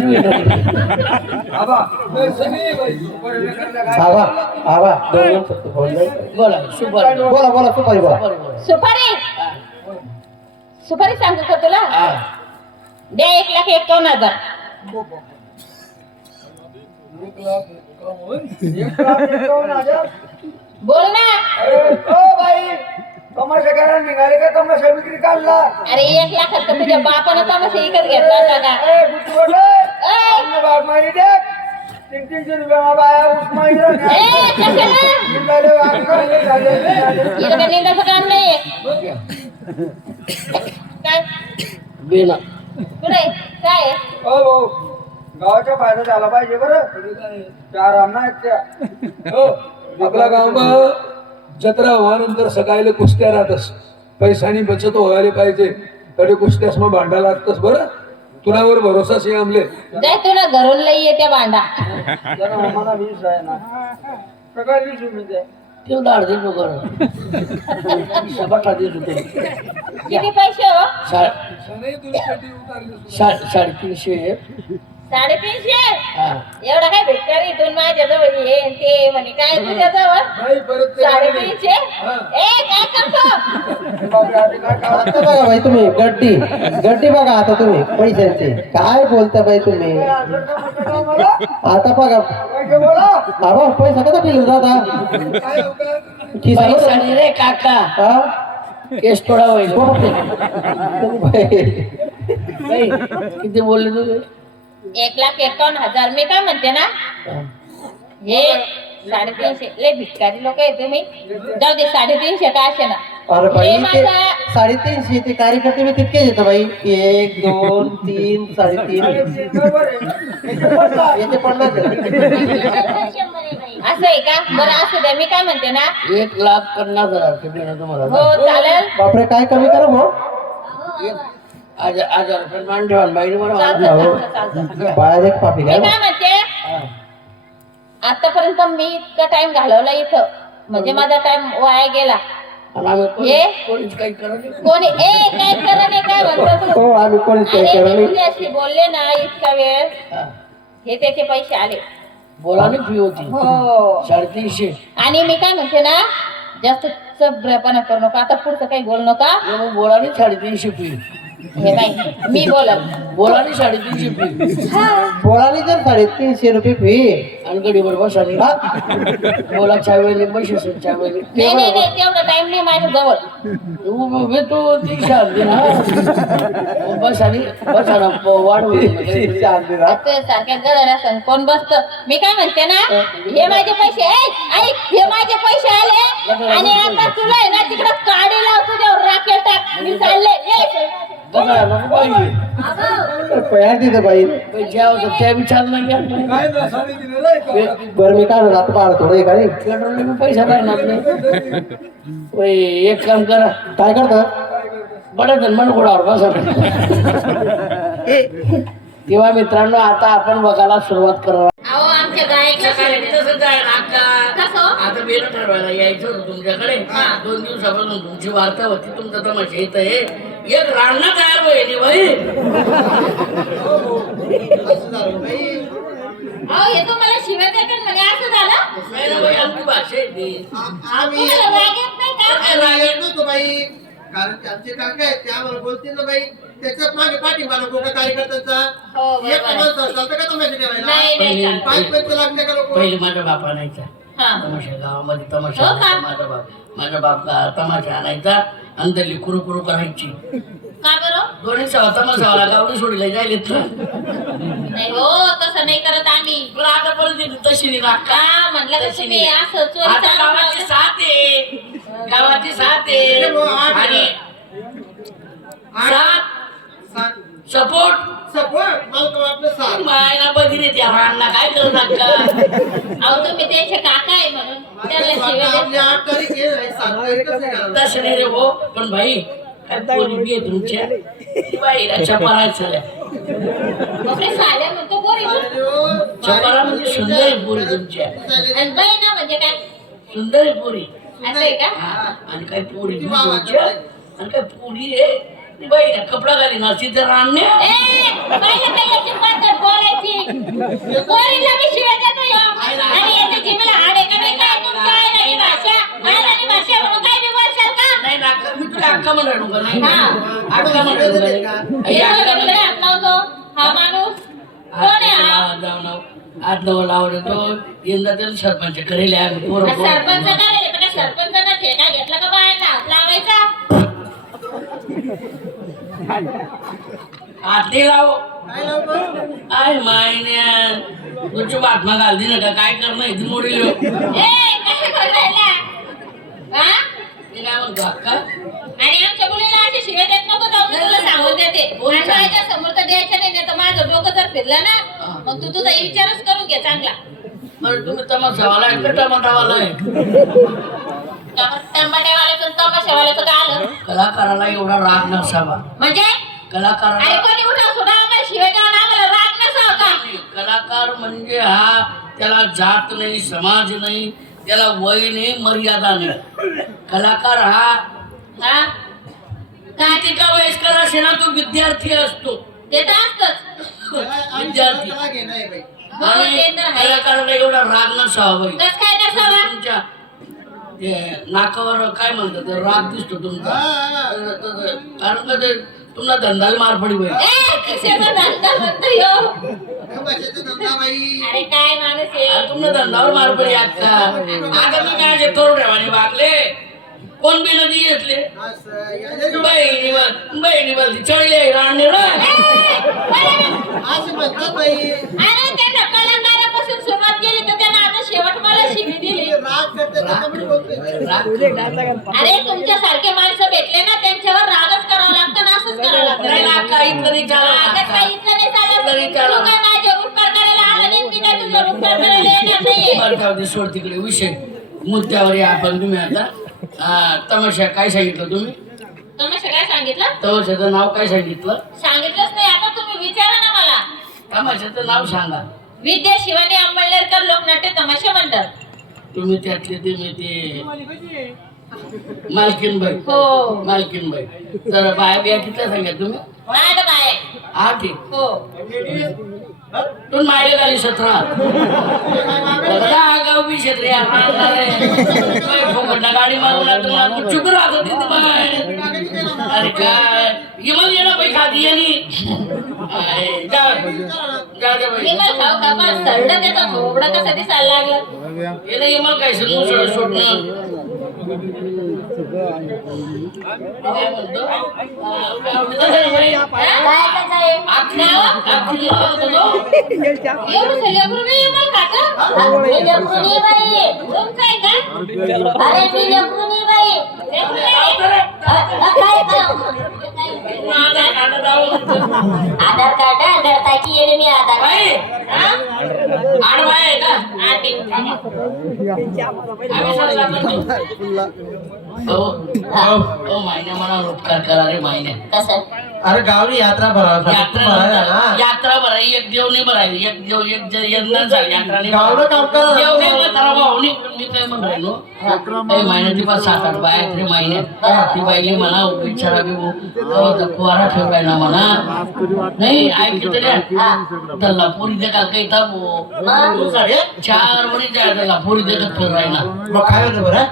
आबा आबा 2 मिनिट बोल नाही. बोला सुपर बोला बोला सुपारी बोला सुपारी सुपारी सांगू का तुला द्या 1,51,000 बोल ना तमाशा करायला निघाले का तमाशा विक्री काढला अरे 1 लाखात तर तुझ्या बापानं तमाशा विकत घेतला होता का ए, बुटवट, अन्न भाग मारी दे. 300 रुपये बाया उस्माई कशाला इथं काही निंदाचं काम नाहीये काय बेना कुठे काय आहे? गावाचा फायदा झाला पाहिजे बरं चार आम्हा आपला गावमा जत्रा व्हानंतर सकाळी कुस्त्या राहतस पैसानी बचत व्हायला पाहिजे तरी कुस्त्यास मग भांडा लागतस बरं तुलावर भरोसा शे आमले जाय तुला घरून लई येते भांडा मला 20 आहे ना सगळं 20 रुपये ते दाढ दे लोक सपाटा देत होते किती पैसे हो 350 350 हा एवढा काय भेटणार इथून माझ्या जवळ हे आणि ते म्हणे काय तुझ्या जवळ नाही परत ते 350 ए काय करतो आता बघा बाई तुम्ही गड्डी गड्डी बघा आता तुम्ही पैशांची काय बोलता बाई तुम्ही आता बघा आबा पैसा कसा ठेवला दादा खिसा पैसा नाही रे काका हा केस थोडा होईल बाई. किती बोलले तुम्ही 1,51,000 मी काय म्हणते ना हे 350 लय भिकारी लोक आहे तुम्ही जाऊ दे 350 का असे ना अरे बाई हे ते माझा 350 ते कार्यकर्ते मी तितकेच येतो बाई 1 2 3 3.5 याचे 50 असं आहे का बरं असू द्या मी काय म्हणते ना 1,50,000 देणं तुम्हाला हो चालेल बापरे काय कमी करा भाऊ 1,000 रुपये मान ठेवा बाईने बरं चालतं बाहेर एक पापी मी काय काय म्हणते आतापर्यंत मी इतका टाइम घालवला इथं म्हणजे माझा टाइम वाया गेला आणि आम्ही हे? कोणीच काही करत नाही. कोणी काय करा नाही काय म्हणतो तू हो आम्ही कोणीच काही अरे केलं मी नाही तुझ्याशी बोलले ना इतका वेळ हा. हे त्याचे पैसे आले बोला ना फी होती हो 350 आणि मी काय म्हणते ना जास्त चबऱ्यापणा करू नका आता पुढचं काही बोलू नका मग बोला नाही 350 फी हे नाही मी बोलल बोला नाही 350 फी बोलाली तर 350 रुपये फी आणि गडी बरोबर साडी हा? बोला चावेली पैसे असेल चावेली नाही नाही नाही तेवढा टाइम नाही माझ्या जवळ उभे तू 300 आणते ना बस आणि बस आणि वाढ होईल शांती राहा. ते सारख्या गदड्या संग कोण बसत मी काय म्हणते ना हे माझे पैसे ऐक हे माझे पैसे आले आणि आता तुला आहे ना तिकडं काडी लाव तुझ्यावर राखेल टाक मी चालले ये. पयार तिथं बाई ज्या होतं त्या विचार नाही घ्या काय ना साडी दिली नाही का? बरं मी काय म्हणतो आता बाळ थोडं काही पेट्रोलने बी पैसा राहणार नाही ओय, एक काम करा काय करतं बडे जन्मन घोडावर बसा तेव्हा मित्रांनो आता आपण बघायला सुरुवात करा अहो आमच्या गायक आता बेल ठरवायला यायचं होतं तुमच्याकडे 2 दिवसापासून तुमची वार्ता होती तुमचा तमाशा येत आहे एक रांगणा तयार होईल भाई अहो हे तो मला शिव्या देतात म्हणे असं झालं नाही ना बाई, आमची भाषा आहे ती. तुम्हाला राग येत नाही का कारण ते आमचे काका आहेत ते आम्हाला बोलतील ना बाई त्याच्यात मागे पाठिंबा नको का कार्यकर्त्यांचा हो, बरोबर एक आहे. माणूस चालतं का तुम्हाला ठेवायला नाही नाही चालत. 5 पैसे लागते का नको पहिले माझ्या बापा नाहीचा हा. तमाशा गावामध्ये तमाशा हो का? आणायचा. माझा बाप तमाशा आणायचा आणि त्याची कुरू करायची. का बरं? दोन्ही तमाशावाला गावडी सोडीला जायला नाही हो, तसं नाही करत आम्ही. तुला आता परिस्थिती तशी नाही ना का? का म्हणलं का तशी तुम्ही नाही. असं चोरी आता चालू गावाची लावलं? साथ आहे, गावाची साथ आहे आणि सपोर्ट मायना बघितली त्या अण्णा काय करू नका. अहो तुम्ही त्यांचे काका आहे म्हणून त्याला शिवाय देत. तसं नाही रे हो, पण भाई काय पोरी बी आहे तुमच्या बाईला चपारायचं बापरे, साल्या म्हणतो पोरी. चपारा म्हणजे सुंदर आहे पोरी तुमच्या, आणि बहिणा म्हणजे काय? सुंदर आहे पोरी. असं आहे का? हा, आणि काय पोरी बी तुमच्या आणि काय पोरी आहे ती बाईला कपडा घाली नसती तर आणण्या पहिलं तर याची पद्धत बोलायची. पोरीला बी शिवाय देतो ह्यो. आणि याच्या जिभेला हाड आहे का नाही? काय तुमच्या आयराणी भाषा, आयराणी भाषा म्हणून काय बी बोलशाल का? नाही ना, मी तुला अक्का म्हणून का नाही? हा. अक्का म्हणून का? एवढं तिकडे हात लावतो हा माणूस कोण आहे हा? आज नवं लावतो यंदा त्याला सरपंच करेल सरपंच करायला पण सरपंचानं ठेका घेतला का बाहेर हात लावायचा? आते लाव आय मायन्या तुझी बातमा घालती ना का काय करणं इथे मोडी ए काय बोलायला? हा? ते काय म्हणतो अक्का आणि आमच्या मुलीला अशी शिवाय देत नको जाऊ, मी तुला सांगून देते. आणि माझ्या समोर तर द्यायचं नाही, तर माझं डोकं जर फिरलं ना मग तू तुझा विचारच करून घे चांगला. बरं तुम्ही तमाशावाला आहे का टमाटावाला आहे? टमाट्यावाल्याचं तमाशावाल्याचं काय आलं कलाकाराला एवढा राग नसावा. म्हणजे? कलाकाराला अरे कोणी उठा सुद्धा आम्हाला शिवाय द्यावं आम्हाला राग नसावा का? कलाकार म्हणजे हा त्याला जात नाही, समाज नाही, त्याला वय नाही, मर्यादा नाही. कलाकार हा हा? काय ते का वयस्कर असे ना तो विद्यार्थी असतो. ते तर असतंच. विद्यार्थी हो, आणि ते तर आहे. कलाकाराला एवढा राग नसावा बाई. कस काय नसावा? तुमच्या ते नाकावर काय म्हणतात ते राग दिसतो तुमचा. कारण का ते तुम्हाला धंदाला मार पडी बाई. ए, खिशाचा धंदा म्हणतो ह्यो. अरे काय माणूस आहे. तुम्हाला धंदावर मार पडी आता. आता तुम्ही माझे तोड ठेवाने वागले कोण बी नदी घेतले बहिणी बोलती चढले राणे अरे त्यांना कलाकारापासून सुरुवात केली तर त्यांना आता शेवट मला शिवी दिली. अरे तुमच्यासारखे माणसं भेटले ना त्यांच्यावर रागच करावं लागतं ना, असंच करावं लागतं. रागच काही इथलं नाही चालत. तू काय माझ्या उपकार करायला आला नाही, मी काय तुझ्या उपकार करायला येणार नाहीये. सोड तिकडे विषय मुद्द्यावर या आपण. तुम्ही आता तमाशा काय सांगितलं तुम्ही? तमाशा काय सांगितलं? तमाशाचं नाव काय सांगितलं? सांगितलंच नाही. आता तुम्ही विचारा ना मला. तमाशाचं नाव सांगा. विद्या शिवानी अंबळनेरकर लोकनाट्य तमाशा मंडळ. तुम्ही त्यातले ते मालकीनबाई. हो. मालकीनबाई. तर बाया बिया किती सांगा तुम्ही? आठ बाय. 8 आहे. हो. तू मायले गाली 17 गाव बी क्षेत्र गाडी मारून चुक राहत होती. अरे काय इमल येणं पैसा खाती विमल खाऊ का पण सरडं त्याचं थोबडं कसं दिसायला लागलं. येणं इमल काय सोडणं काय म्हणतो आधार कार्ड गडताची येणे मी आधार मायने मला उपकार करा रे मायने. कसं अरे गावली यात्रा भरायला यात्रा भराई एक देव नाही भरायली एक देव एक यंदा झाली यात्रा नाही गावलं काम करा. देव नाही म्हातारा भाऊ नाही. पण मी काय म्हणून राहिलो महिन्यात ती 5-7-8 बाया 3 महिने ती बाईली म्हणा विचारा बी पोहारा ठेवलाय ना म्हणा नाही ऐक तरी पोरी देखाल काही ताबो 4 वरी जाय त्याला पोरी देखत फिर राहिला. मग काय होतं बरं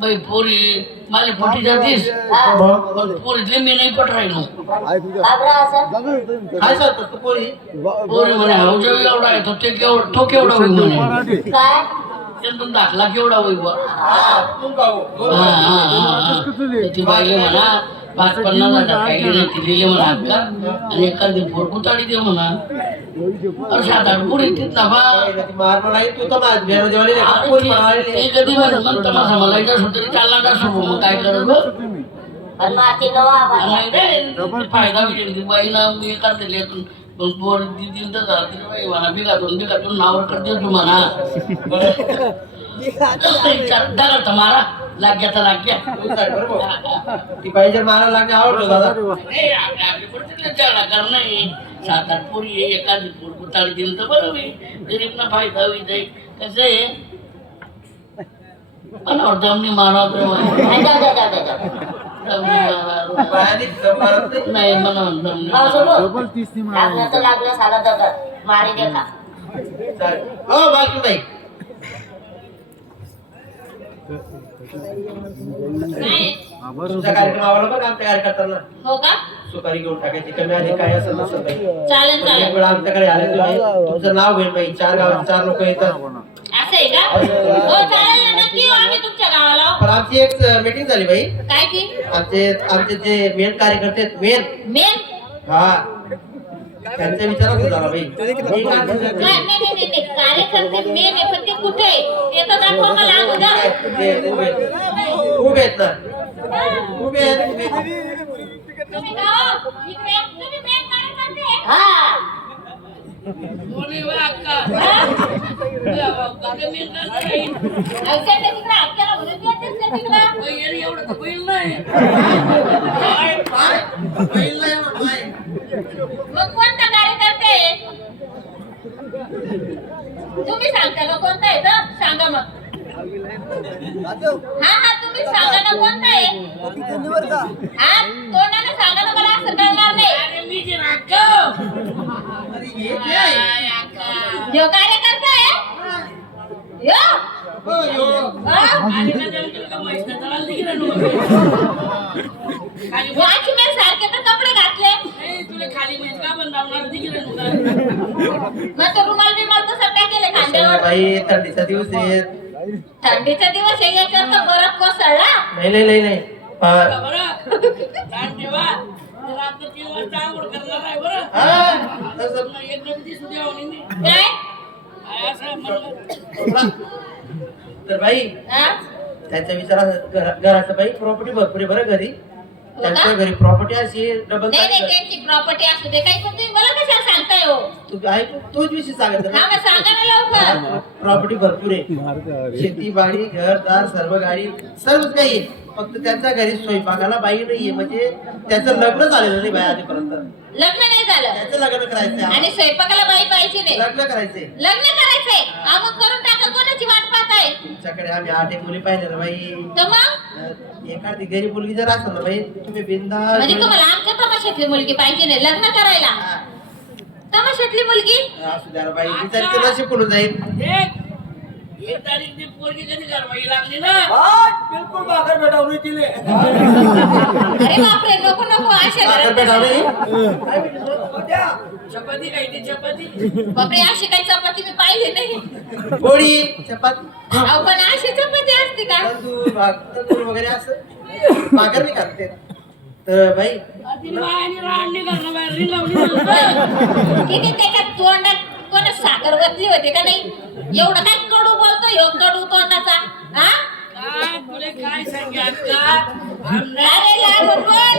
बाई पोरी माझी पोटी जातीस पण पोरीतले मी नाही पट राहिलो. काय सांगतो तू पोरी पोरी म्हणे हौजा एवढा आहे तो केवढा होईल म्हणे. काय अत्यंत दाखला केवढा होईल बुवा. त्याची बाईले म्हणा 5-50,000 काही दिलेले म्हणा अक्का आणि एखादी फोरकुताडी दे म्हणा. अरे 7-8 पुढे तिथला बा ते कधी म्हणत माझा मला एकदा सुतरी चालला का सोबत मग काय करत गं? पण माती नवा आबा नाही रे, फायदा होईल बाईनं मी एखाद्या लेखून पण पोर दिल तर झालं बाई म्हणा बिघातून नावर करते तू म्हणा मारा लाग्याचा लाग्या ती पाहिजे मला लागणे आवडतो दादा. नाही 7-8 पोरी एखादी पोर कुताळी दिली तर बरं होईल, गरीब ना फायदा होईल जाईल. कसं आहे मला दमनी मारा नाही मला दमनी लागलं तर लागलं साला दगड मारी दे का. हो बाकी तुमचा कार्यक्रम आवडला बघ आमच्या कार्यकर्त्यांना. हो का सुपारी घेऊन टाकायची कमी अधिक काय असेल नसेल बाई. चालेल एक चालेल वेळा आमच्याकडे आले तुम्ही तुमचं नाव घेईल बाई. 4 गावात 4 लोक येतात. असं आहे का हो चालेल ना नक्की येऊ आम्ही तुमच्या गावाला. पण आमची एक मीटिंग झाली बाई. काय की आमचे जे मेन कार्यकर्ते आहेत मेन हा त्यांच्या विचारात झाला बाई. नाही कार्यकर्ते मेन आहे पण ते कुठे आहे ते तर दाखवा मला अगोदर. उभे आहेत ना उभे आहेत. तुम्ही का हो? इकडे या. तुम्ही मेन कार्यकर्ते आहे? हा कोणी बा अक्का ऐकायला तिकडे ऐकायला म्हणून येतेच ना तिकडं. एवढं तर होईल नाही. मग कोणता कार्यकर्ते आहे? तुम्ही सांगता का कोणता आहे तर सांगा मग. हा तुम्ही सांगा ना कोणता आहे. हा तोंडाने सांगा ना मला असं कळणार नाही. मी जे राखव यो कार्यकर्ता आहे यो वॉचमॅन सारखे तर कपडे घातले तुला खाली म्हैस का बनवणार दिली मग तो रुमाल बिमाल तर सट्टा केले खांद्यावर. बाई थंडीचा दिवस आहे. थंडीचा दिवस आहे याच्यात तर बरफ कोसळला. नाही बरं ठेवा रात्र 3 वाजता आंघोळ करणार आहे बरं. एकदम दिसू द्यावं नाही काय असं म्हणलं. तर बाई हा त्यांच्या विचारात घराचं बाई प्रॉपर्टी भरपूर आहे बरं घरी. त्यांच्या घरी प्रॉपर्टी अशी डबल नाही नाही त्यांची प्रॉपर्टी असू दे काही पण तुम्ही मला कशाला सांगताय हो. तोच विषय सांगत हा मग सांगा ना लवकर. प्रॉपर्टी भरपूर आहे. शेती बाडी घरदार सर्व गाडी सर्वच काही आहे. फक्त त्यांच्या घरी स्वयंपाकाला बाई नाहीये. म्हणजे त्याचं लग्न झालेलं नाही बाई आधीपर्यंत. लग्न नाही झालं त्याचं लग्न करायचंय. आणि स्वयंपाकाला बाई पाहिजे नाही. लग्न करायचंय. लग्न करायचंय अगं करून टाका. कोणाची वाट पाहताय तुमच्याकडे आम्ही 8 मुली पाहिजे ना बाई. तर मग एखादी गरीब मुलगी जर असेल ना बाई तुम्ही बिंदास म्हणजे तुम्हाला आमच्या तमाशातली मुलगी पाहिजे नाही लग्न करायला. तमाशातली मुलगी असू द्या रे बाई. विचार तुला शिकवलं जाईल. एक तारीख ती पोरगी कधी घरवाई लागली ना बिलकुल भाकर भेटावली तिले. अरे बापरे नको नको अशा भाकर पेटावली? चपाती खायची चपाती. बापरे अशी काही चपाती मी पाहिली नाही. पोळी चपाती अहो पण अशी चपाती असते का. तंदूर वगैरे असं भाकर नाही खाते. तर बाई ती बायाने रांडणी करणं बाहेर रिंगावली. ठीक आहे त्याच्यात तोंडात कोणा साखर घातली होती का नाही. एवढं काय कडू बोलतोय हो कडू तोंडाचा. हा काय तुला काय सांगत का अरे लाल बोल.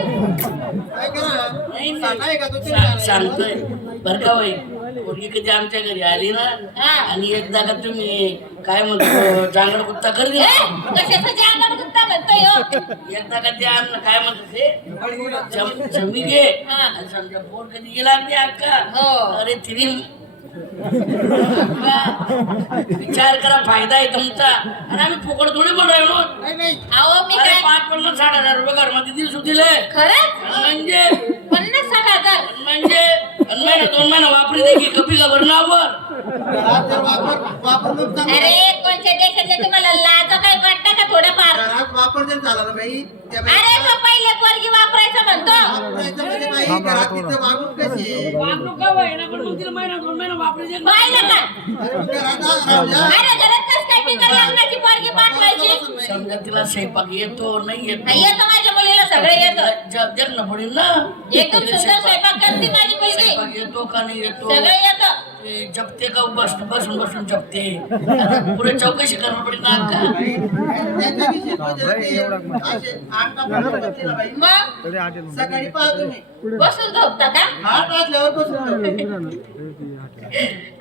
सांगतोय बर का बाई. पोरगी कधी आमच्या घरी आली ना आणि एकदा का तुम्ही काय म्हणतो जांगड कुत्ता कर दे. कशाचं जांगड गुत्ता म्हणतोय हो. एकदा का ते आणलं काय म्हणतो ते जमी घे आणि समजा पोर कधी गेला ते अक्का हो. अरे तिने विचार करा फायदा आहे तुमचा. आणि आम्ही फुकट थोडी पण राहिलो. अहो मी काय 5-50-60 हजार रुपये घरमध्ये दिवस दिले. खरंच म्हणजे 50-60 हजार म्हणजे 2 महिना वापरी दे की कपी का भरणं वर. अरे कोणत्या देशातले तुम्हाला लाज काय वाटतं का थोडंफार. वापर जर झाला ना बाई त्या बाई अरे तो पहिले पोरगी वापरायचं म्हणतो. वापरायचं म्हणजे बाई घरात तिचं वागणूक कशी आहे? वापरू का होईना पण मग तिला 1-2 महिना वापरी दे. पाहिलं का अरे मग घरात राहू द्या. अरे घरात कसं काय बिगर लग्नाची पोरगी पाठवायची? समजा तिला स्वयंपाक येतो नाही येतो नाही येतं माझ्या मुलीला सगळं येतं. जग पडेल ना एकदम सुंदर स्वयंपाक करते माझी मुलगी. स्वयंपाक येतो का नाही येतो सगळं येतं. ते जपते का बसून बसून जपते आता पुढे चौकशी करायला पडेल ना का मग सकाळी पहा तुम्ही बसून झोपता का? 8 वाजल्यावर बसून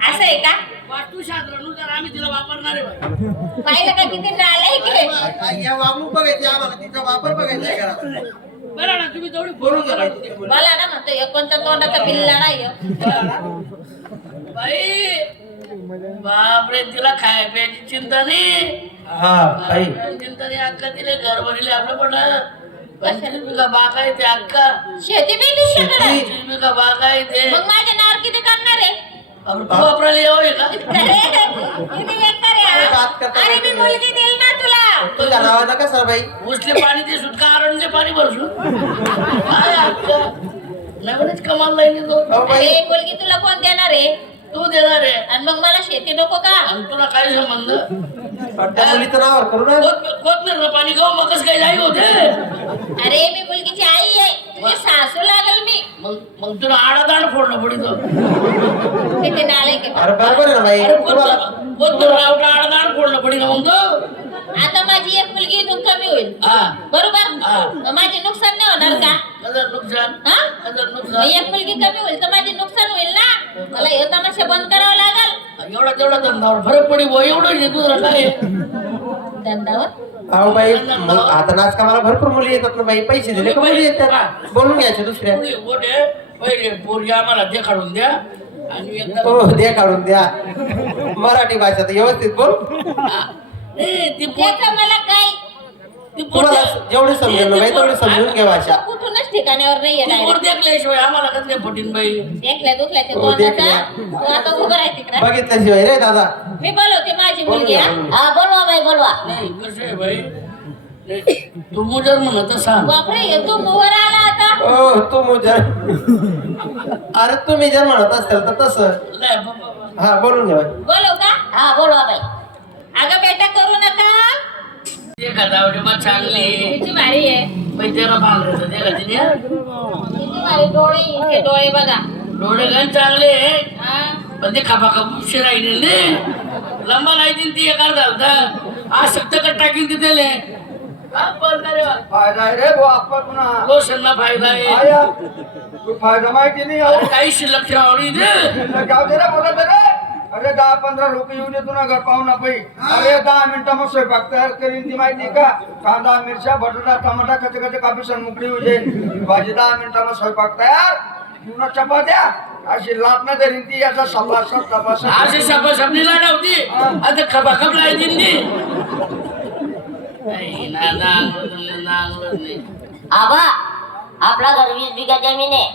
असं आहे का? वास्तुशास्त्रानुसार आम्ही तिला वापरणार आहे बाई. पाहिलं का किती नालायक आहे? या वागणूक बघायची आम्हाला तिचा वापर बघायचा आहे घरात. बरं ना तुम्ही तेवढी बोलून गेला मला ना म्हणतो हे कोणत्या तोंडाचा बिल्ला नाही हो. बाई बापरे तिला खाय प्यायची चिंता नाही हा बाई चिंता नाही अक्का तिला घर भरले आपलं पण 25 बिघा बाग आहे ते अक्का शेती नाही तुमच्याकडे? 25 बिघा बाग आहे ते मग माझ्या नावावर किती करणार आहे? आपण तू वापरायला यावं का किती बेकार आहे हा? अरे मी मुलगी देईल ना तुला. तुझ्या नावाचं कसं बाई? उचले पाणी ते सुटका आरणले पाणी भरसून काय अक्का नवीनच कमाल लाईन तो अहो बाई अरे मुलगी तुला कोण देणार आहे? तू देणार आहे आणि मग मला शेती नको का? आणि तुला काय संबंध त्या मुलीचं नावावर करू ना. कोथमीर पाणी गाव मग कसं काय जाई होते अरे मी मुलगीची आई आहे, तुझी सासू लागल मी. मग तुला आडादाड फोडणं पडित किती नालायक आहे. अरे बरोबर आहे ना बाई तुम्हाला कोथमीर आडादाड फोडणं पडित मग तो आता माझी एक मुलगी इथून कमी होईल हा बरोबर. हा. मग माझे नुकसान नाही होणार का? नजर नुकसान हा? नजर मग नुकसान एक मुलगी कमी होईल तर माझे नुकसान होईल ना. मला हे तमाशा बंद करावं लागल. एवढा तेवढा धंदावर फरक पडी भाऊ एवढं हे तुझं काय धंदावर अहो बाई मग आता नाच कामाला भरपूर मुली येतात ना बाई. पैसे दिले का मुली येतात. बोलून घ्यायचे दुसऱ्या. मोठे पहिले पोरगी आम्हाला ते काढून द्या आणि एकदा हो द्या काढून द्या. मराठी भाषा तर व्यवस्थित बोल. ती त्याचं मला काय तुम्हाला जेवढे समजेल ना बाई तेवढे समजून घ्या भाषा. कुठूनच ठिकाणावर नाहीये डायरेक्ट. देखल्याशिवाय आम्हाला कसं काय फटीन बाई देखल्या दुखल्याच्या हो, तोंडाचा देखल्या. तू आता उभं राह तिकडे. बघितल्याशिवाय रे दादा. मी बोलवते माझी मुलगी हा. हा बोलवा बाई बोलवा. नाही कसं आहे बाई तू मुजर म्हणत सांग बापरे हे तू मोहर आला आता. ओ तू मुजर. अरे तुम्ही जर म्हणत असाल तर तसं लय बाबा. हा बोलून घ्या बाई. बोलव का? हा बोलवा बाई. अगं बेटा करू नका. ते गादावडी मग चांगली किती भारी आहे. पैत्याला बांधायचं ते का तिने किती भारी डोळे इथे डोळे बघा. डोळे गण चांगले हा. पण ते खापा खापूशी राहिले लंबा नाही ती एकार झालता आज सक्त कट टाकीन ते त्याले फायदा आहे रे भाऊ आपला पुन्हा लोशनला फायदा आहे आया, तू फायदा माहिती नाही अरे काही शिल्लक ठेवावडी दे गाव दे रे बोलत रे. अरे 10-15 लोक येऊन येतो ना घर पाहुणा पै. अरे 10 मिनिटामध्ये स्वयंपाक तयार करीन ती माहिती का? कांदा मिरच्या बटाटा टमाटा कचे कचे कापी सण मोकळी होईल. भाजी 10 मिनिटामध्ये स्वयंपाक तयार. पुन्हा चपात्या अशी लाटणं धरीन ती याचा सपासप अशी सपा सपनी लाटावती आता खपा खप लायची नाही आबा आपला घर 20 बिघा जमीन आहे.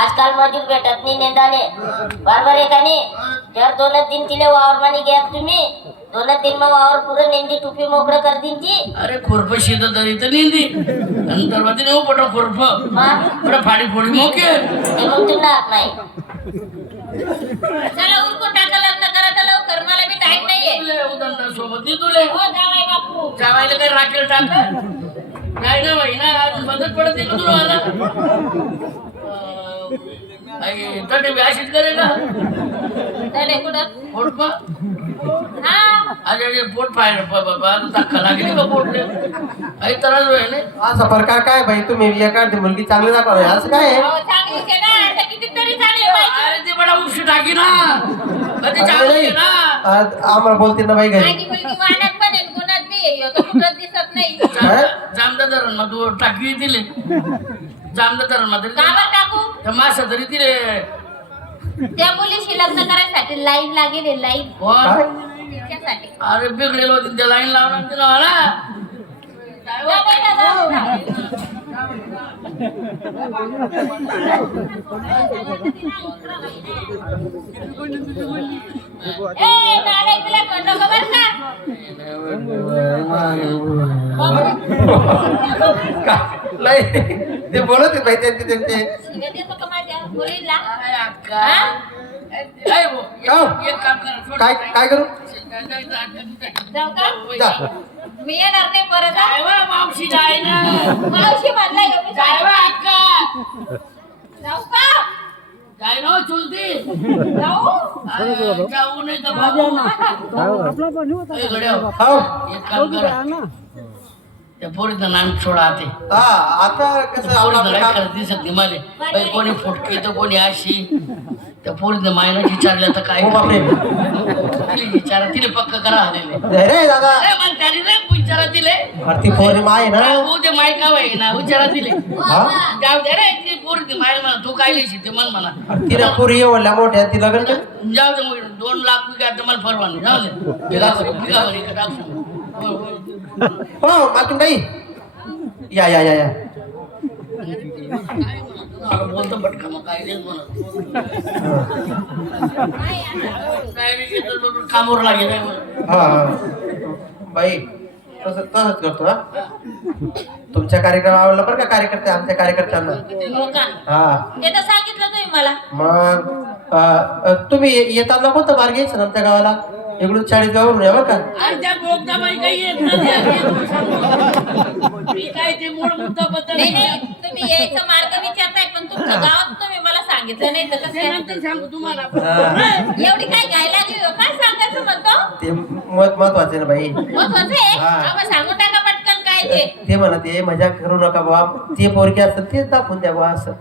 आजकाल मजूर भेटत नाही नेंदाले बरोबर आहे का नाही? जर 2-3 किलो वावर मानी घ्या तुम्ही 2-3 मग वावर पुरं नेंदी टुपी मोकळं कर देईन. अरे खुरप शेत तरी तर नेंदी नंतर मध्ये नेऊ पट खुरप बरं फाडी फोडी मोके ते मग तुला नाही. चला उरकून टाका लग्न करा तर लवकर. मला बी टाइम नाहीये. उदंता सोबत नाही तुले हो जावाई बापू. जावायला काही राखेल टाक नाही ना बाई ना आज मदत पडत नाही का तुला मला तटे अशीच करे का चले कुठं? पोट पा हा. अरे पोट पाहिजे धक्का लागली का पोटले काही त्रास होय नाही असा प्रकार काय बाई? तुम्ही एखादी मुलगी चांगली दाखवा असं काय आहे? हो, चांगलीच आहे ना. आता कितीतरी चांगली पाहिजे. अरे ते बडा उशी टाकी ना कधी चांगली आहे ना आम्हाला बोलते ना बाई घरी. माझी मुलगी वाण्यात पण आहे, गुणात बी आहे. ह्यो तर कुठंच दिसत नाही. जामदा धरण मग तू टाकी दिले जामदा धरण मध्ये का बरं टाकू? त्या मासा तरी दिले त्या मुलीशी लग्न करायसाठी लाईन लागेल. लाईन कोण तिच्यासाठी. अरे बिघडेल होती त्या लाईन लावणार तिला मला जा बेटा, जा. ए, नालायक तुला कोण नको बरं का? नाही ते बोलत आहेत बाई त्यांचे त्यांचे. शिव्या देतो का माझ्या मुलीला? अक्का हा? एक काम करा काय काय करू? जाऊ का जा. मी येणार नाही परत हा? जाय वा मावशी जाय ना मावशी म्हणला मी जाय वा अक्का जाऊ का जाय ना चुलती जाऊ जाऊ नाही तर बाबू ए, गड्या, हो एक काम करा त्या पोरीचं नाम सोडा आते हा आता कसं पोरीचं आपलं काय काम करत दिसत नाही मला बाई, कोणी फुटकी तर कोणी अशी त्या पोरीनं मायनं विचारलं तर काय हो बापरे. तिला विचारा तिला पक्क करा आलेले रे दादा त्याने नाही विचारा दिले अरे ती पोरी माय ना उद्या माय का बाई ना विचारा दिले हा जाऊ दे रे ती पोरी ती माय म्हणा तू काय लिहिशी ते मन म्हणा तिला पोरी एवढल्या मोठ्या ती लग्न केलं? जाऊ दे मग 2 लाख बिघा तर मला परवानगी जाऊ दे बिघावर इकडे टाकू. हो मालकीन बाई या या या या बोलतो पटका मग काय नाही म्हणत काय नाही घेतलं बरोबर कामावर लागेल आहे म्हणून. हा हा. बाई तसंच करतो हा तुमच्या कार्यक्रम आवडला बरं का कार्यकर्ते आमच्या कार्यकर्त्यांना हो का हा ते तर सांगितलं तुम्ही मला मग तुम्ही येताना कोणतं मार्ग यायचं ना आमच्या गावाला इकडून 40 गावावरून या बरं का आणि त्या बोगदाबाई काही येत नाही मी काय ते मूळ मुद्दा बद्दल नाही नाही तुम्ही यायचं मार्ग विचारताय पण तुमच्या गावात तुम्ही मला सांगितलं नाही तर कसं ते नंतर सांगू तुम्हाला एवढी काय घ्यायला लागली हो? काय सांगायचं म्हणतो ते महत्वाचे ना बाई महत्वाचं आहे हा. आम्हाला सांगून टाका पटकन काय ते ते म्हणा ते मजाक करू नका बा ते पोरकी असतात तेच दाखवून द्या बा असं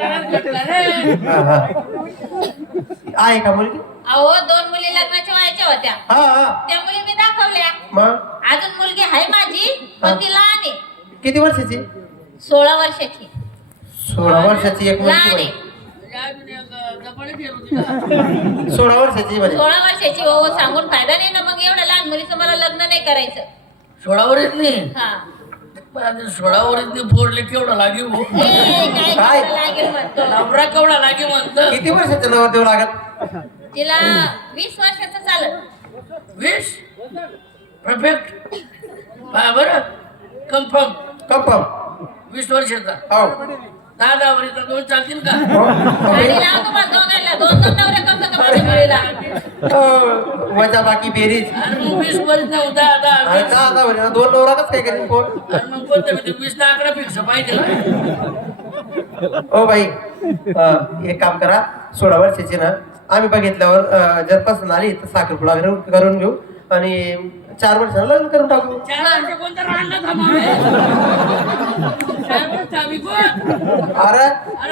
हा हा आहे का मुलगी अहो 2 मुली लग्नाच्या वयाच्या होत्या हा हा त्या मुली मी दाखवल्या मग अजून मुलगी आहे माझी पण ती लहान आहे किती वर्षाची 16 वर्षाची 16 वर्षाची एक लहान मुलगी आहे बाई. 16 वर्षाची म्हणजे 16 वर्षाची हो सांगून फायदा नाही ना मग एवढ्या लहान मुलीचं मला लग्न नाही करायचं 16 वर्ष नाही हा 16 वर्ष फोडले केवढा लागे हो काय काय? करायला लागेल म्हणतो नवरा केवढा लागे म्हणतं किती वर्षाचं नाव देऊ लागत तिला 20 वर्षाचं चालत 20 परफेक्ट बरं कन्फर्म कन्फर्म 20 वर्षाचा हो 10 वर्षाचा 2 चालतील का हो. आणि लाव तुम्हाला दोघांना 2 नवऱ्या करतो का माझ्या मुलीला हो, वजा बाकी बेरीज आणि मग 20 वर्ष नव्हतं 10 आणि 10 वर्ष 2 नवराच काय करेल कोण आणि मग कोणतं 20 ला 11 फिक्स पाहिजे ओ बाई एक काम करा 16 वर्षाची ना आम्ही बघितल्यावर जर पसंत आली तर साखरपुडा वगैरे करून घेऊ आणि 4 वर्षाला लग्न करून टाकू 4 वर्ष कोणतं राहणार थांबावे 4 वर्ष आम्ही कोण अरे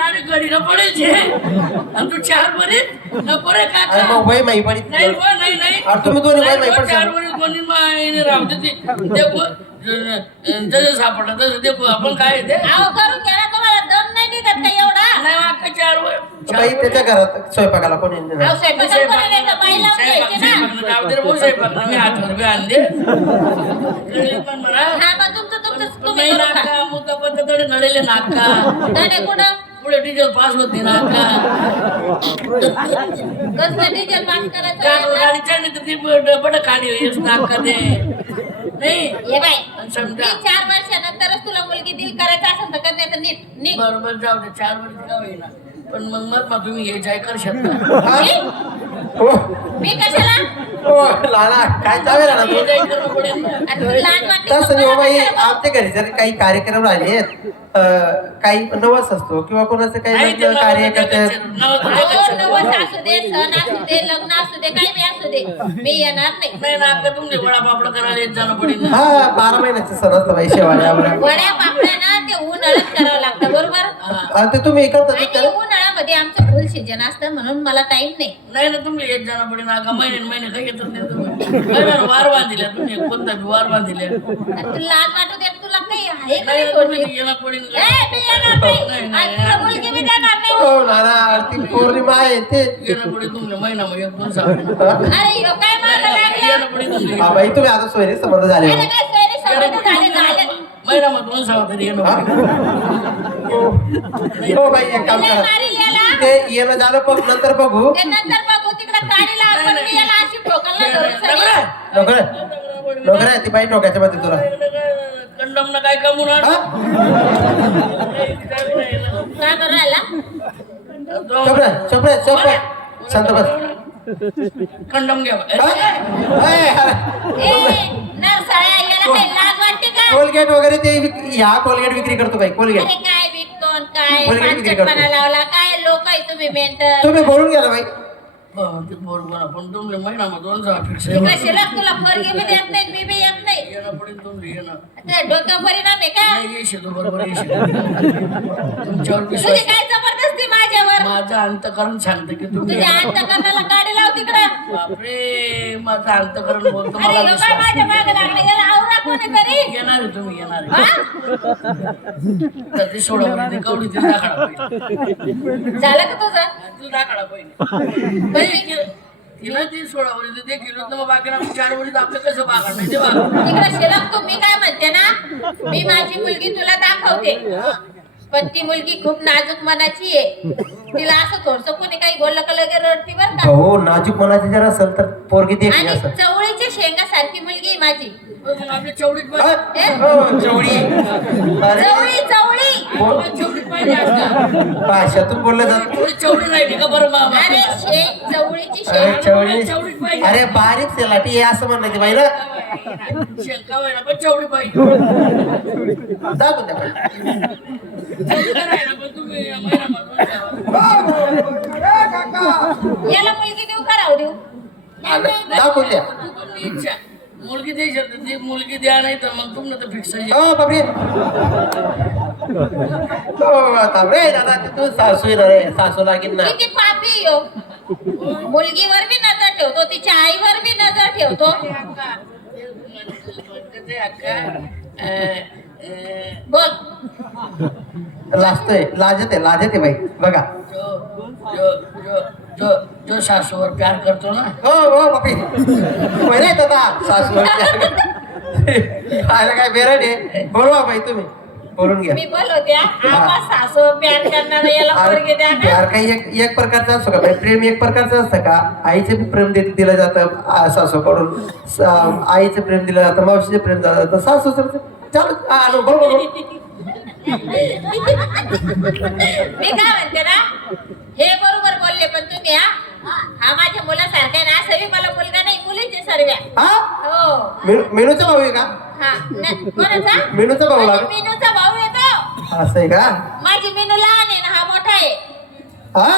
अरे घडी न पडायचे आणि तू 4 वर्ष नको रे अरे काका मग वय माही पडी नाही हो, नाही अरे तुम्ही दोन्ही वय माही नाही, पडशाल 4 वर्ष दोन्ही मायने राहू दे ते देखो जसं सापडलं तसं देखो आपण काय आहे ते अहो करून घ्या ना तुम्हाला दम नाही निघत का एवढा नाही अख्खा 4 वर्ष बाई त्याच्या घरात स्वयंपाकाला कोणी अहो नाही स्वयंपाक करायला येतं, बाई लावून घ्यायची ना मी हातवर आणले पण म्हणा हा मग तुमचं तुम्ही नाही करून खा. नाका मुद्दा पद्धतीने नडेले नाका नाही कुठं पुढे डिझेल पास होते नाका कसलं डिझेल पास करायचं गाडी गाडीच्या नाही तर ती बड खाली येस नाका दे नाही ये बाई आणि मी समजा 4 वर्षानंतरच तुला मुलगी दिल करायचं असेल तर कर नाही तर नीट निघ बरोबर जाऊ दे 4 वर्ष का होईना पण मग तुम्ही हे जाय कर शकता हो मी कशाला हो लाला काय चावेल ना हे तू जाय करणं पडेल ना. आणि तू लहान वाटते तसं नाही का हो बाई मला? आमच्या घरी जर काही कार्यक्रम राहिलेत काही नवस असतो किंवा कोणाचं काही नाही ते लग्न कार्य नवस करतात नवस अहो, नवस असू दे सण असू दे लग्न असू दे काही बी असू दे मी येणार नाही नाही नाका तुमचे वडापापड करायला येत जाणं पडेल ना हा 12 महिन्याचे सण असतं बाई शेवाळ्या वड्या पापड्या ना ते उन्हाळ्यात करावं लागतं बरोबर ते तुम्ही करता आणि त्याला उन्हाळ्यामध्ये आमचं फुल सीजन असतं म्हणून मला टाइम नाही नाही ना तुम्ही येत जाणं पडेल नाका महिने काही येतच नाही तुम्ही बरं, वार बांधिल्या तुम्ही कोणता बी वार बांधिल्या आणि तू लहान वाटू दे तुला काही आहे का नाही नाही तुम्ही कोणी? येणं पडेल ए, मी येणार नाही. आणि तुला मुलगी मी देणार नाही. हो नाना ती पौर्णिमा आहे ते येणं पडेल तुमच्या महिना मग 1-2 साल अरे ह्यो काय मागं लागला? येणं पडेल तुमच्या हा बाई तुम्ही आता सोयरे संबंध झाले अरे काय सोयरे संबंध झाले. महिना मग 2 साल तरी येणं पडेल. हो बाई एक काम लय करा मारील याला. ते येणं झालं बघ नंतर बघू ते नंतर बघू तिकडं काढीला आपण मी याला अशी ठोकरला धरून सगळी. डोकर आहे ती बाई डोक्याच्या मध्ये तुला कंडम ना काय कमून हा? काय बरं राहिला? चोपड्या चोपड्या चोपड्या शांत बस. कंडम घ्या ए नरसाळ्या याला काही लाज वाटते का कोलगेट वगैरे ते ह्या कोलगेट विक्री करतो बाई कोलगेट. अरे काय विकतो आणि काय कोलगेट विक्री करतो. पाचटपणा लावला काय लोक आहे तुम्ही मेंटल तुम्ही बोलून गेला बाई. ते बरोबर आपण तुमले महिना मग 2 फिक्स तिकडे शिल्लक तुला पोरगी बी देत नाही मी बी येत नाही येणं पडेल तुमले येणं तुझ्या डोक्यावर परिणाम आहे का नाही येशील तू बरोबर येशील तुमच्यावर तुझी विश्वास काय जबरदस्ती माझ्यावर माझं अंतकरण सांगतं की तुम्ही तुझ्या अंतकरणाला गाडी लाव तिकडं बापरे माझं अंतकरण बोलतो अरे मला ह्यो काय विश्वास माझ्या मागे लागला याला आवरा कोणीतरी येणार आहे तुम्ही येणार हा? आहे तर ते सोडा पाहिजे कवडी ते दाखडा पाहिजे झालं का तुझं तुला दाखडा पाहिजे तिला ती सोडा वरी ते किलो तर मग बाकी 4 वरीत आपलं कसं बागा नाही ते बागा तिकडे शिल्लक तू मी काय म्हणते ना मी माझी मुलगी तुला दाखवते पण ती मुलगी खूप नाजूक मनाची आहे तिला असं थोडस कोणी काही बोललं का लगेच रडती बर का हो नाजूक मनाची जर असेल तर पोरगी देखणी आणि असेल. चवळीच्या शेंगासारखी मुलगी आहे माझी मग आपल्या चवडीत पाहिजे हो, चवळी. अरे चवळी चवळी चवडीत पाहिजे असतं. भाषातून बोललं जात. थोडी चवडी राहिली का बरं मामा अरे शेंग चवळीची अरे शेंग चवळी चवडीत पाहिजे अरे बारीक सेलाटी हे असं म्हणायचं बाई ना. शेंका व्हायला पण चवडी पाहिजे दाखवून द्या बाई. चवडी करायला पण तुम्ही महिना मग याला मुलगी देऊ का राहू देऊ दाखवून द्या. इच्छा मुलगी द्यायची तर ती मुलगी द्या नाही तर मग तुमनं तर फिक्स आहे हो बापरे. हो थांबरे दादा तू सासू आहे ना रे सासू लागेल ना. किती पापी यो मुलगीवर बी नजर ठेवतो तिच्या आईवर बी नजर ठेवतो बोल लाजतोय लाजते लाजते बाई बघा. जो सासूवर प्यार करतो ना हो हो बापी पहिले दादा सासू खायला काय बेरड आहे. बोलवा बाई तुम्ही बोलून घ्या. मी बोलवते आम्हा सासू प्यार करणारा याला पोरगी द्या ना प्यार काही एक प्रकारचं असतो का बाई प्रेम एक प्रकारचं असतं का. आईचे बी प्रेम दिलं जातं सासूकडून आईचं प्रेम दिलं जातं मावशीचं प्रेम दिलं जातं सासूचं चालू आलो बरोबर. मी काय म्हणते ना हे बरोबर बोलले पण तुम्ही हा माझ्या मुलासारखा ना असं बी मला मुलगा नाही मुलीचे सर्व हा हो मेनूचा भाऊ आहे का. हा कोणाचा मेनूचा भाऊ माझी लागला मीनूचा भाऊ येतो असं आहे का. माझी मीनू लहान आहे ना हा मोठा आहे हा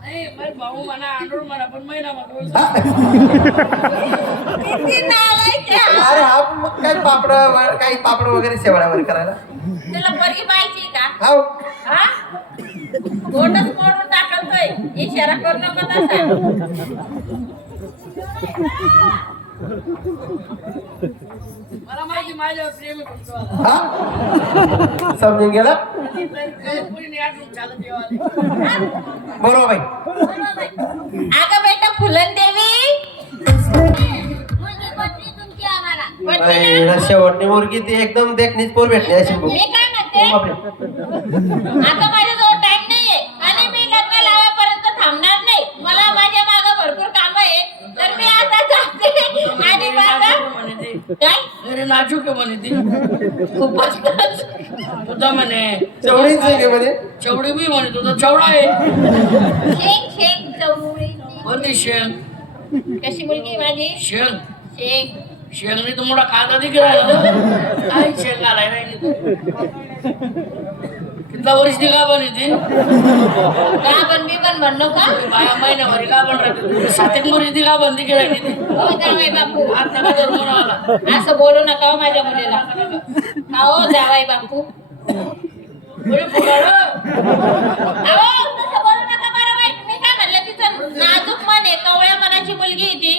नाही माझे भाऊ म्हणा आंडोळ म्हणा पण महिना मग किती नालायक आहे हा. अरे हा मग काय काही पापड वगैरे शेवळ्या वगैरे करायला. तुला पोरगी पाहिजे का हो हा बोटच मोडून टाकतोय इशारा करू नको तसा मला माहिती माझ्यावर प्रेम आहे तुमचं. हा समजून गेला कोणी आठवून चालत येवा बरोबर बाई. अगं बेटा फुलन देवी मुलगी पटली तुमची आम्हाला पटली ना? शेवटची मुलगी ती एकदम देखणीच पोर भेटली अशी बघ. मी काय म्हणते बापरे. आता माझ्याजवळ टाइम नाहीये आणि मी लग्न लावायपर्यंत थांबणार नाही मला माझ्या मागं भरपूर काम आहे तर मी आता जाते आणि माझं म्हणे ते काय अरे नाजूक आहे म्हणे ती खूपच तुझा म्हणे चवळीच आहे मध्ये. चवडी बी म्हणे तुझा चवडा आहे शेंग शेंग चवळी कोणती शेंग कशी मुलगी माझी शेंग शेंग शेंगणी तर मोठा कांदा देखील राहिला काय शेंग आलाय राहिली कितला वर्ष ती का बनी ती का पण मी पण म्हणलो का बाया महिन्याभरी का बन राहते 7 वर्ष ती का बंदी केली ती हो जावाई बापू हात नका धरू मला असं बोलू नका हो माझ्या मुलीला हो जावाई बापू बरे फुगाड अहो तसं बोलू नका बरं वाईट मी काय म्हणलं तिचं नाजूक मन आहे कवळ्या मनाची मुलगी आहे ती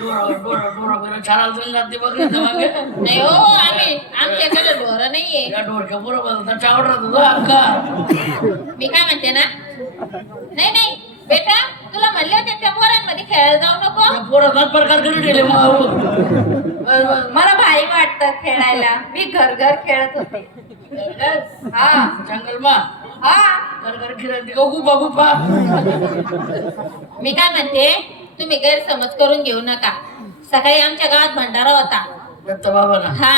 डोरा चाराला जण जाते बघ मागे नाही हो आमच्याकडे ढोरं नाहीये या डोरक्या बरोबर चावड राहतो अक्का मी काय म्हणते ना नाही नाही बेटा तुला म्हणले होते त्या पोरांमध्ये खेळायला जाऊ नको पोरात प्रकार कडे गेले मला भारी वाटतं खेळायला मी घर घर खेळत होते हा जंगल मा हा घर घर खेळते का गुपा गुपा मी काय म्हणते तुम्ही गैरसमज करून घेऊ नका सकाळी आमच्या गावात भंडारा होता दत्त बाबा ना हा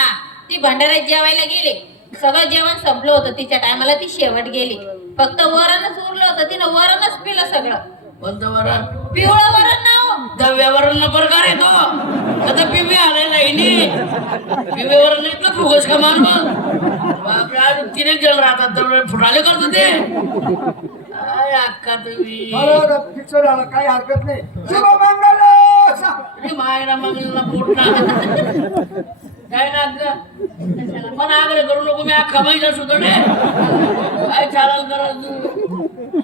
ती भंडाऱ्यात जेवायला गेली सगळं जेवण संपलं होतं तिच्या टायमाला ती शेवट गेली फक्त वरणच उरलं होतं तिनं वरणच पिलं सगळं कोणतं वरण पिवळं वरण नाव दव्यावरण न प्रकार आहे तो आता पिवे आलेला आहे पिवेवर नाही का फुगस का मान बापरे आज 3 एक जण राहतात दवडे फुटाले करतो ते काय अक्का तुम्ही बरोबर फिक्स झालं काही हरकत नाही शुभमंगल अरे मायरा मंगलला पोटला काय ना अक्का पण आग्रह करू नको मी अख्खा महिना सुद्धा काय चालाल करा तू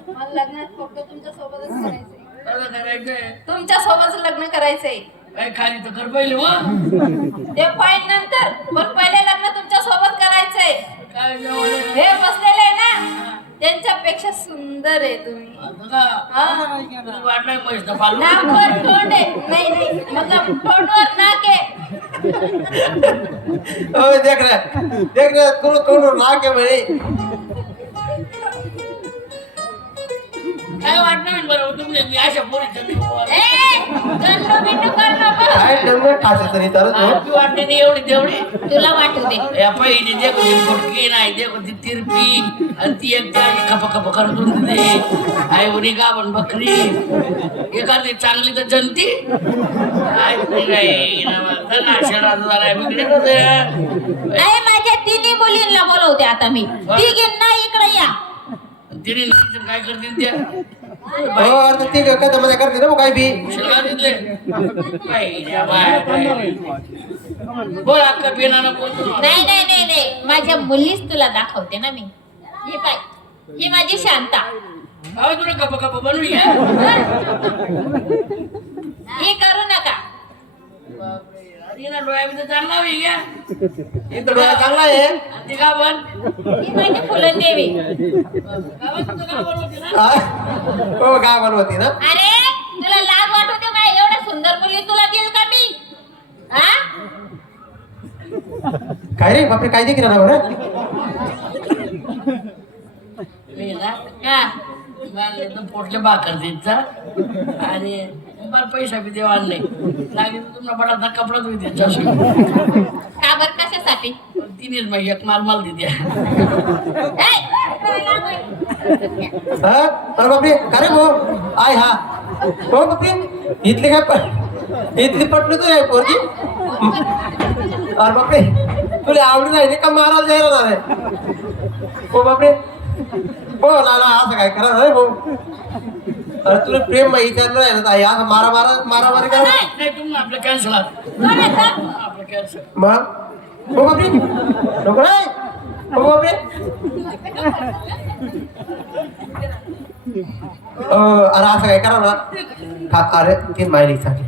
मला लग्नात फक्त तुमच्या सोबतच करायचंय कसं करायचंय तुमच्या सोबत लग्न करायचंय काय खाली तर कर पहिले मग ते पॉइंट नंतर पण पहिले लग्न तुमच्या सोबत करायचंय काय जेवण हे बसलेले आहे ना त्यांच्यापेक्षा सुंदर आहे तुम्ही वाटलंय पैसे पालू नाकवर तोंड आहे नाही मतलब तोंडवर नाक आहे ओय देख रे थोडं नाक आहे म्हणे काय वाटलं बरं तुम्ही मी अशा पोरीचं ए गंडू बिंडू कर नको काय डंगर खायचं तरी तर वाटते नाही एवढी तेवढी तुला वाटू दे या पहिली देखो ती फुटकी नाही देखो ती तिरपी आणि ती एक खप खप करतून देते आई उडी गाभण बकरी एखादी चांगली तर जनती नाही माझ्या तिन्ही मुलींना बोलवते आता मी तिघींना इकडे या तिने काय करतील त्या हो आता ती काय मध्ये करते ना मग काय बी बोल अक्का पिणार बोलतो नाही माझ्या मुलीच तुला दाखवते ना मी ही पाय ही माझी शांता तुला कप कप बनवूया हे करू नका डोळ्यामध्ये चांगला होईल घ्या इथं डोळा चांगला आहे ती का बन ही माझी फुलं देवी हो गाव बनवती ना अरे तुला लाज वाटू दे काय एवढ्या सुंदर मुली तुला देईल का मी हा काय रे बापरे काय देखील ना बरं मी ना हा पोटले भाकर द्यायचा आणि मला पैसा बी देवा नाही लागेल तुम्हाला बडा कपडाच बी द्यायचा का बरं कशासाठी तिनेच मग एक माल देत्या ए, हा अरे बापरे का रे भाऊ आय हा हो बापरे इथली काय इथली पटली तर आहे पोरगी अरे बापरे तुला आवडी नाही का मारायला जायला आहे हो बापरे हो ना असं काय करा रे भाऊ अरे तुला प्रेम विचारलं आहे ना असं मारामारी करा नाही तुम्ही आपलं कॅन्सल आपलं कॅन्सल मग हो बापरे नको नाही हो बापरे अरे असं काय करा ना अरे ती मायली चांगली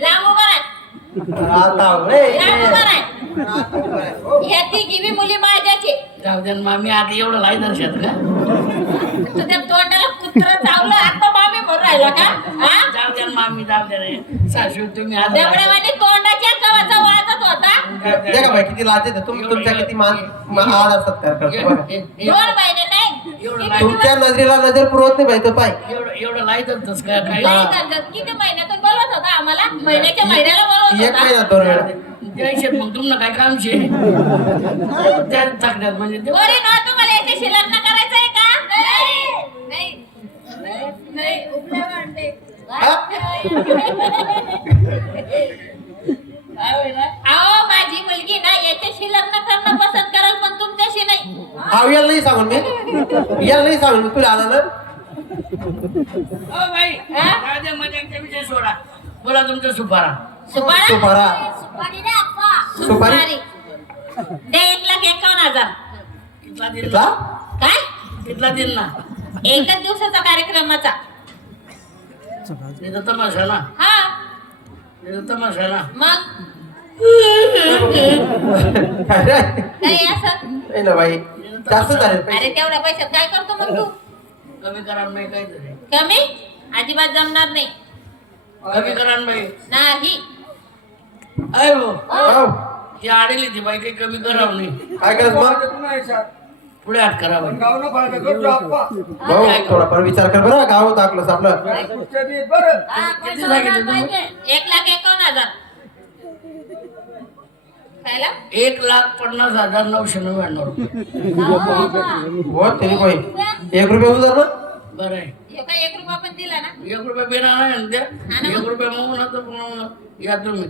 लांब उभा राह. आता लांब उभा राह. ह्या तिघी मुली माझ्याचे जाऊ द्या मामी आता एवढं लाई दर्शत का तुझ्या तोंडाला कुत्र चावलं आता मामी म्हणून राहिला का हा जाऊ द्या मामी जाऊ द्या रे सासू तुम्ही आता देवड्यावानी तोंडाच्या कवाचा वाजत होता देखा भाई किती लाज येते तुमच्या किती मान आज असतात करतो बघा. 2 महिने नाही एवढं किती नाही. तुमच्या नजरेला नजर पुरवत नाही भाई तो पाय एवढं लाई दर्शत काय काय नाही करतात. किती महिन्यातून बोलवत होता आम्हाला महिन्याच्या महिन्याला बोलवत एक होता महिना 2 वेळा द्यायचे मग तुम्हाला काय काम शे त्या थकण्यात म्हणजे ते बरे ना तुम्हाला याच्याशी लग्न करायचंय का नाही उपल्या वाटते अहो माझी मुलगी ना याच्याशी लग्न करणं पसंत करेल पण तुमच्याशी नाही हा याला नाही सांगून मी याला नाही सांगून मी तुला आला ना हो भाई काय द्या मजाकचा विषय सोडा बोला तुमचा सुपारा सुपारा सुपारा सुपारी दे अप्पा. सुपारी दे 1,51,000 कितला दिन कितला काय कितला दिन ना एकच दिवसाचा कार्यक्रमाचा तिथं तमाशा ना हा तिथं तमाशा ना मग काय रे? काही असं नाही ना भाई जास्त झाले पैसे. अरे तेवढ्या पैशात काय करतो मग तू कमी करा नाही काहीतरी कमी अजिबात जमणार नाही कमी करा नाही नाही अय हो हो. ती आडेली ती बाई काही कमी करावं नाही काय करायचं मग वाटत नाही सर पुढे हात करावं गाव न फायदा करतो अप्पा भाऊ थोडाफार विचार कर बरं गाव टाकलं आपलं पुढच्या बी बरं हा, किती पैसा सांगितलं वाढणार पाहिजे 1,51,000 खायला 1,50,999 रुपये हो तरी कोई 1 रुपये उधार ना बरं आहे हे काय 1 रुपया पण दिला ना 1 रुपया बिना आहे ना त्या 1 रुपया मागून आता या तुम्ही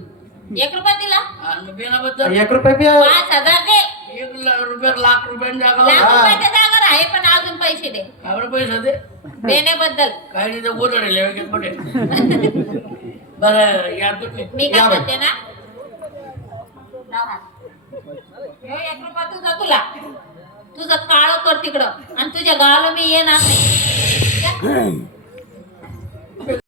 1 रुपया दिला आणि बिनाबद्दल 1 रुपये बी 5,000 दे 1 रुपया लाख रुपयांच्या लाख जागा रुपयाच्या जागावर आहे पण अजून पैसे दे आपलं पैसे दे देण्याबद्दल काही नाही तर गोदडले वगैरे कुठे बरं या तुम्ही मी काय म्हणते ना लाव हात. ह्यो 1 रुपया तुझा तुझं काळं कर तिकडं आणि तुझ्या गावाला मी येणार नाही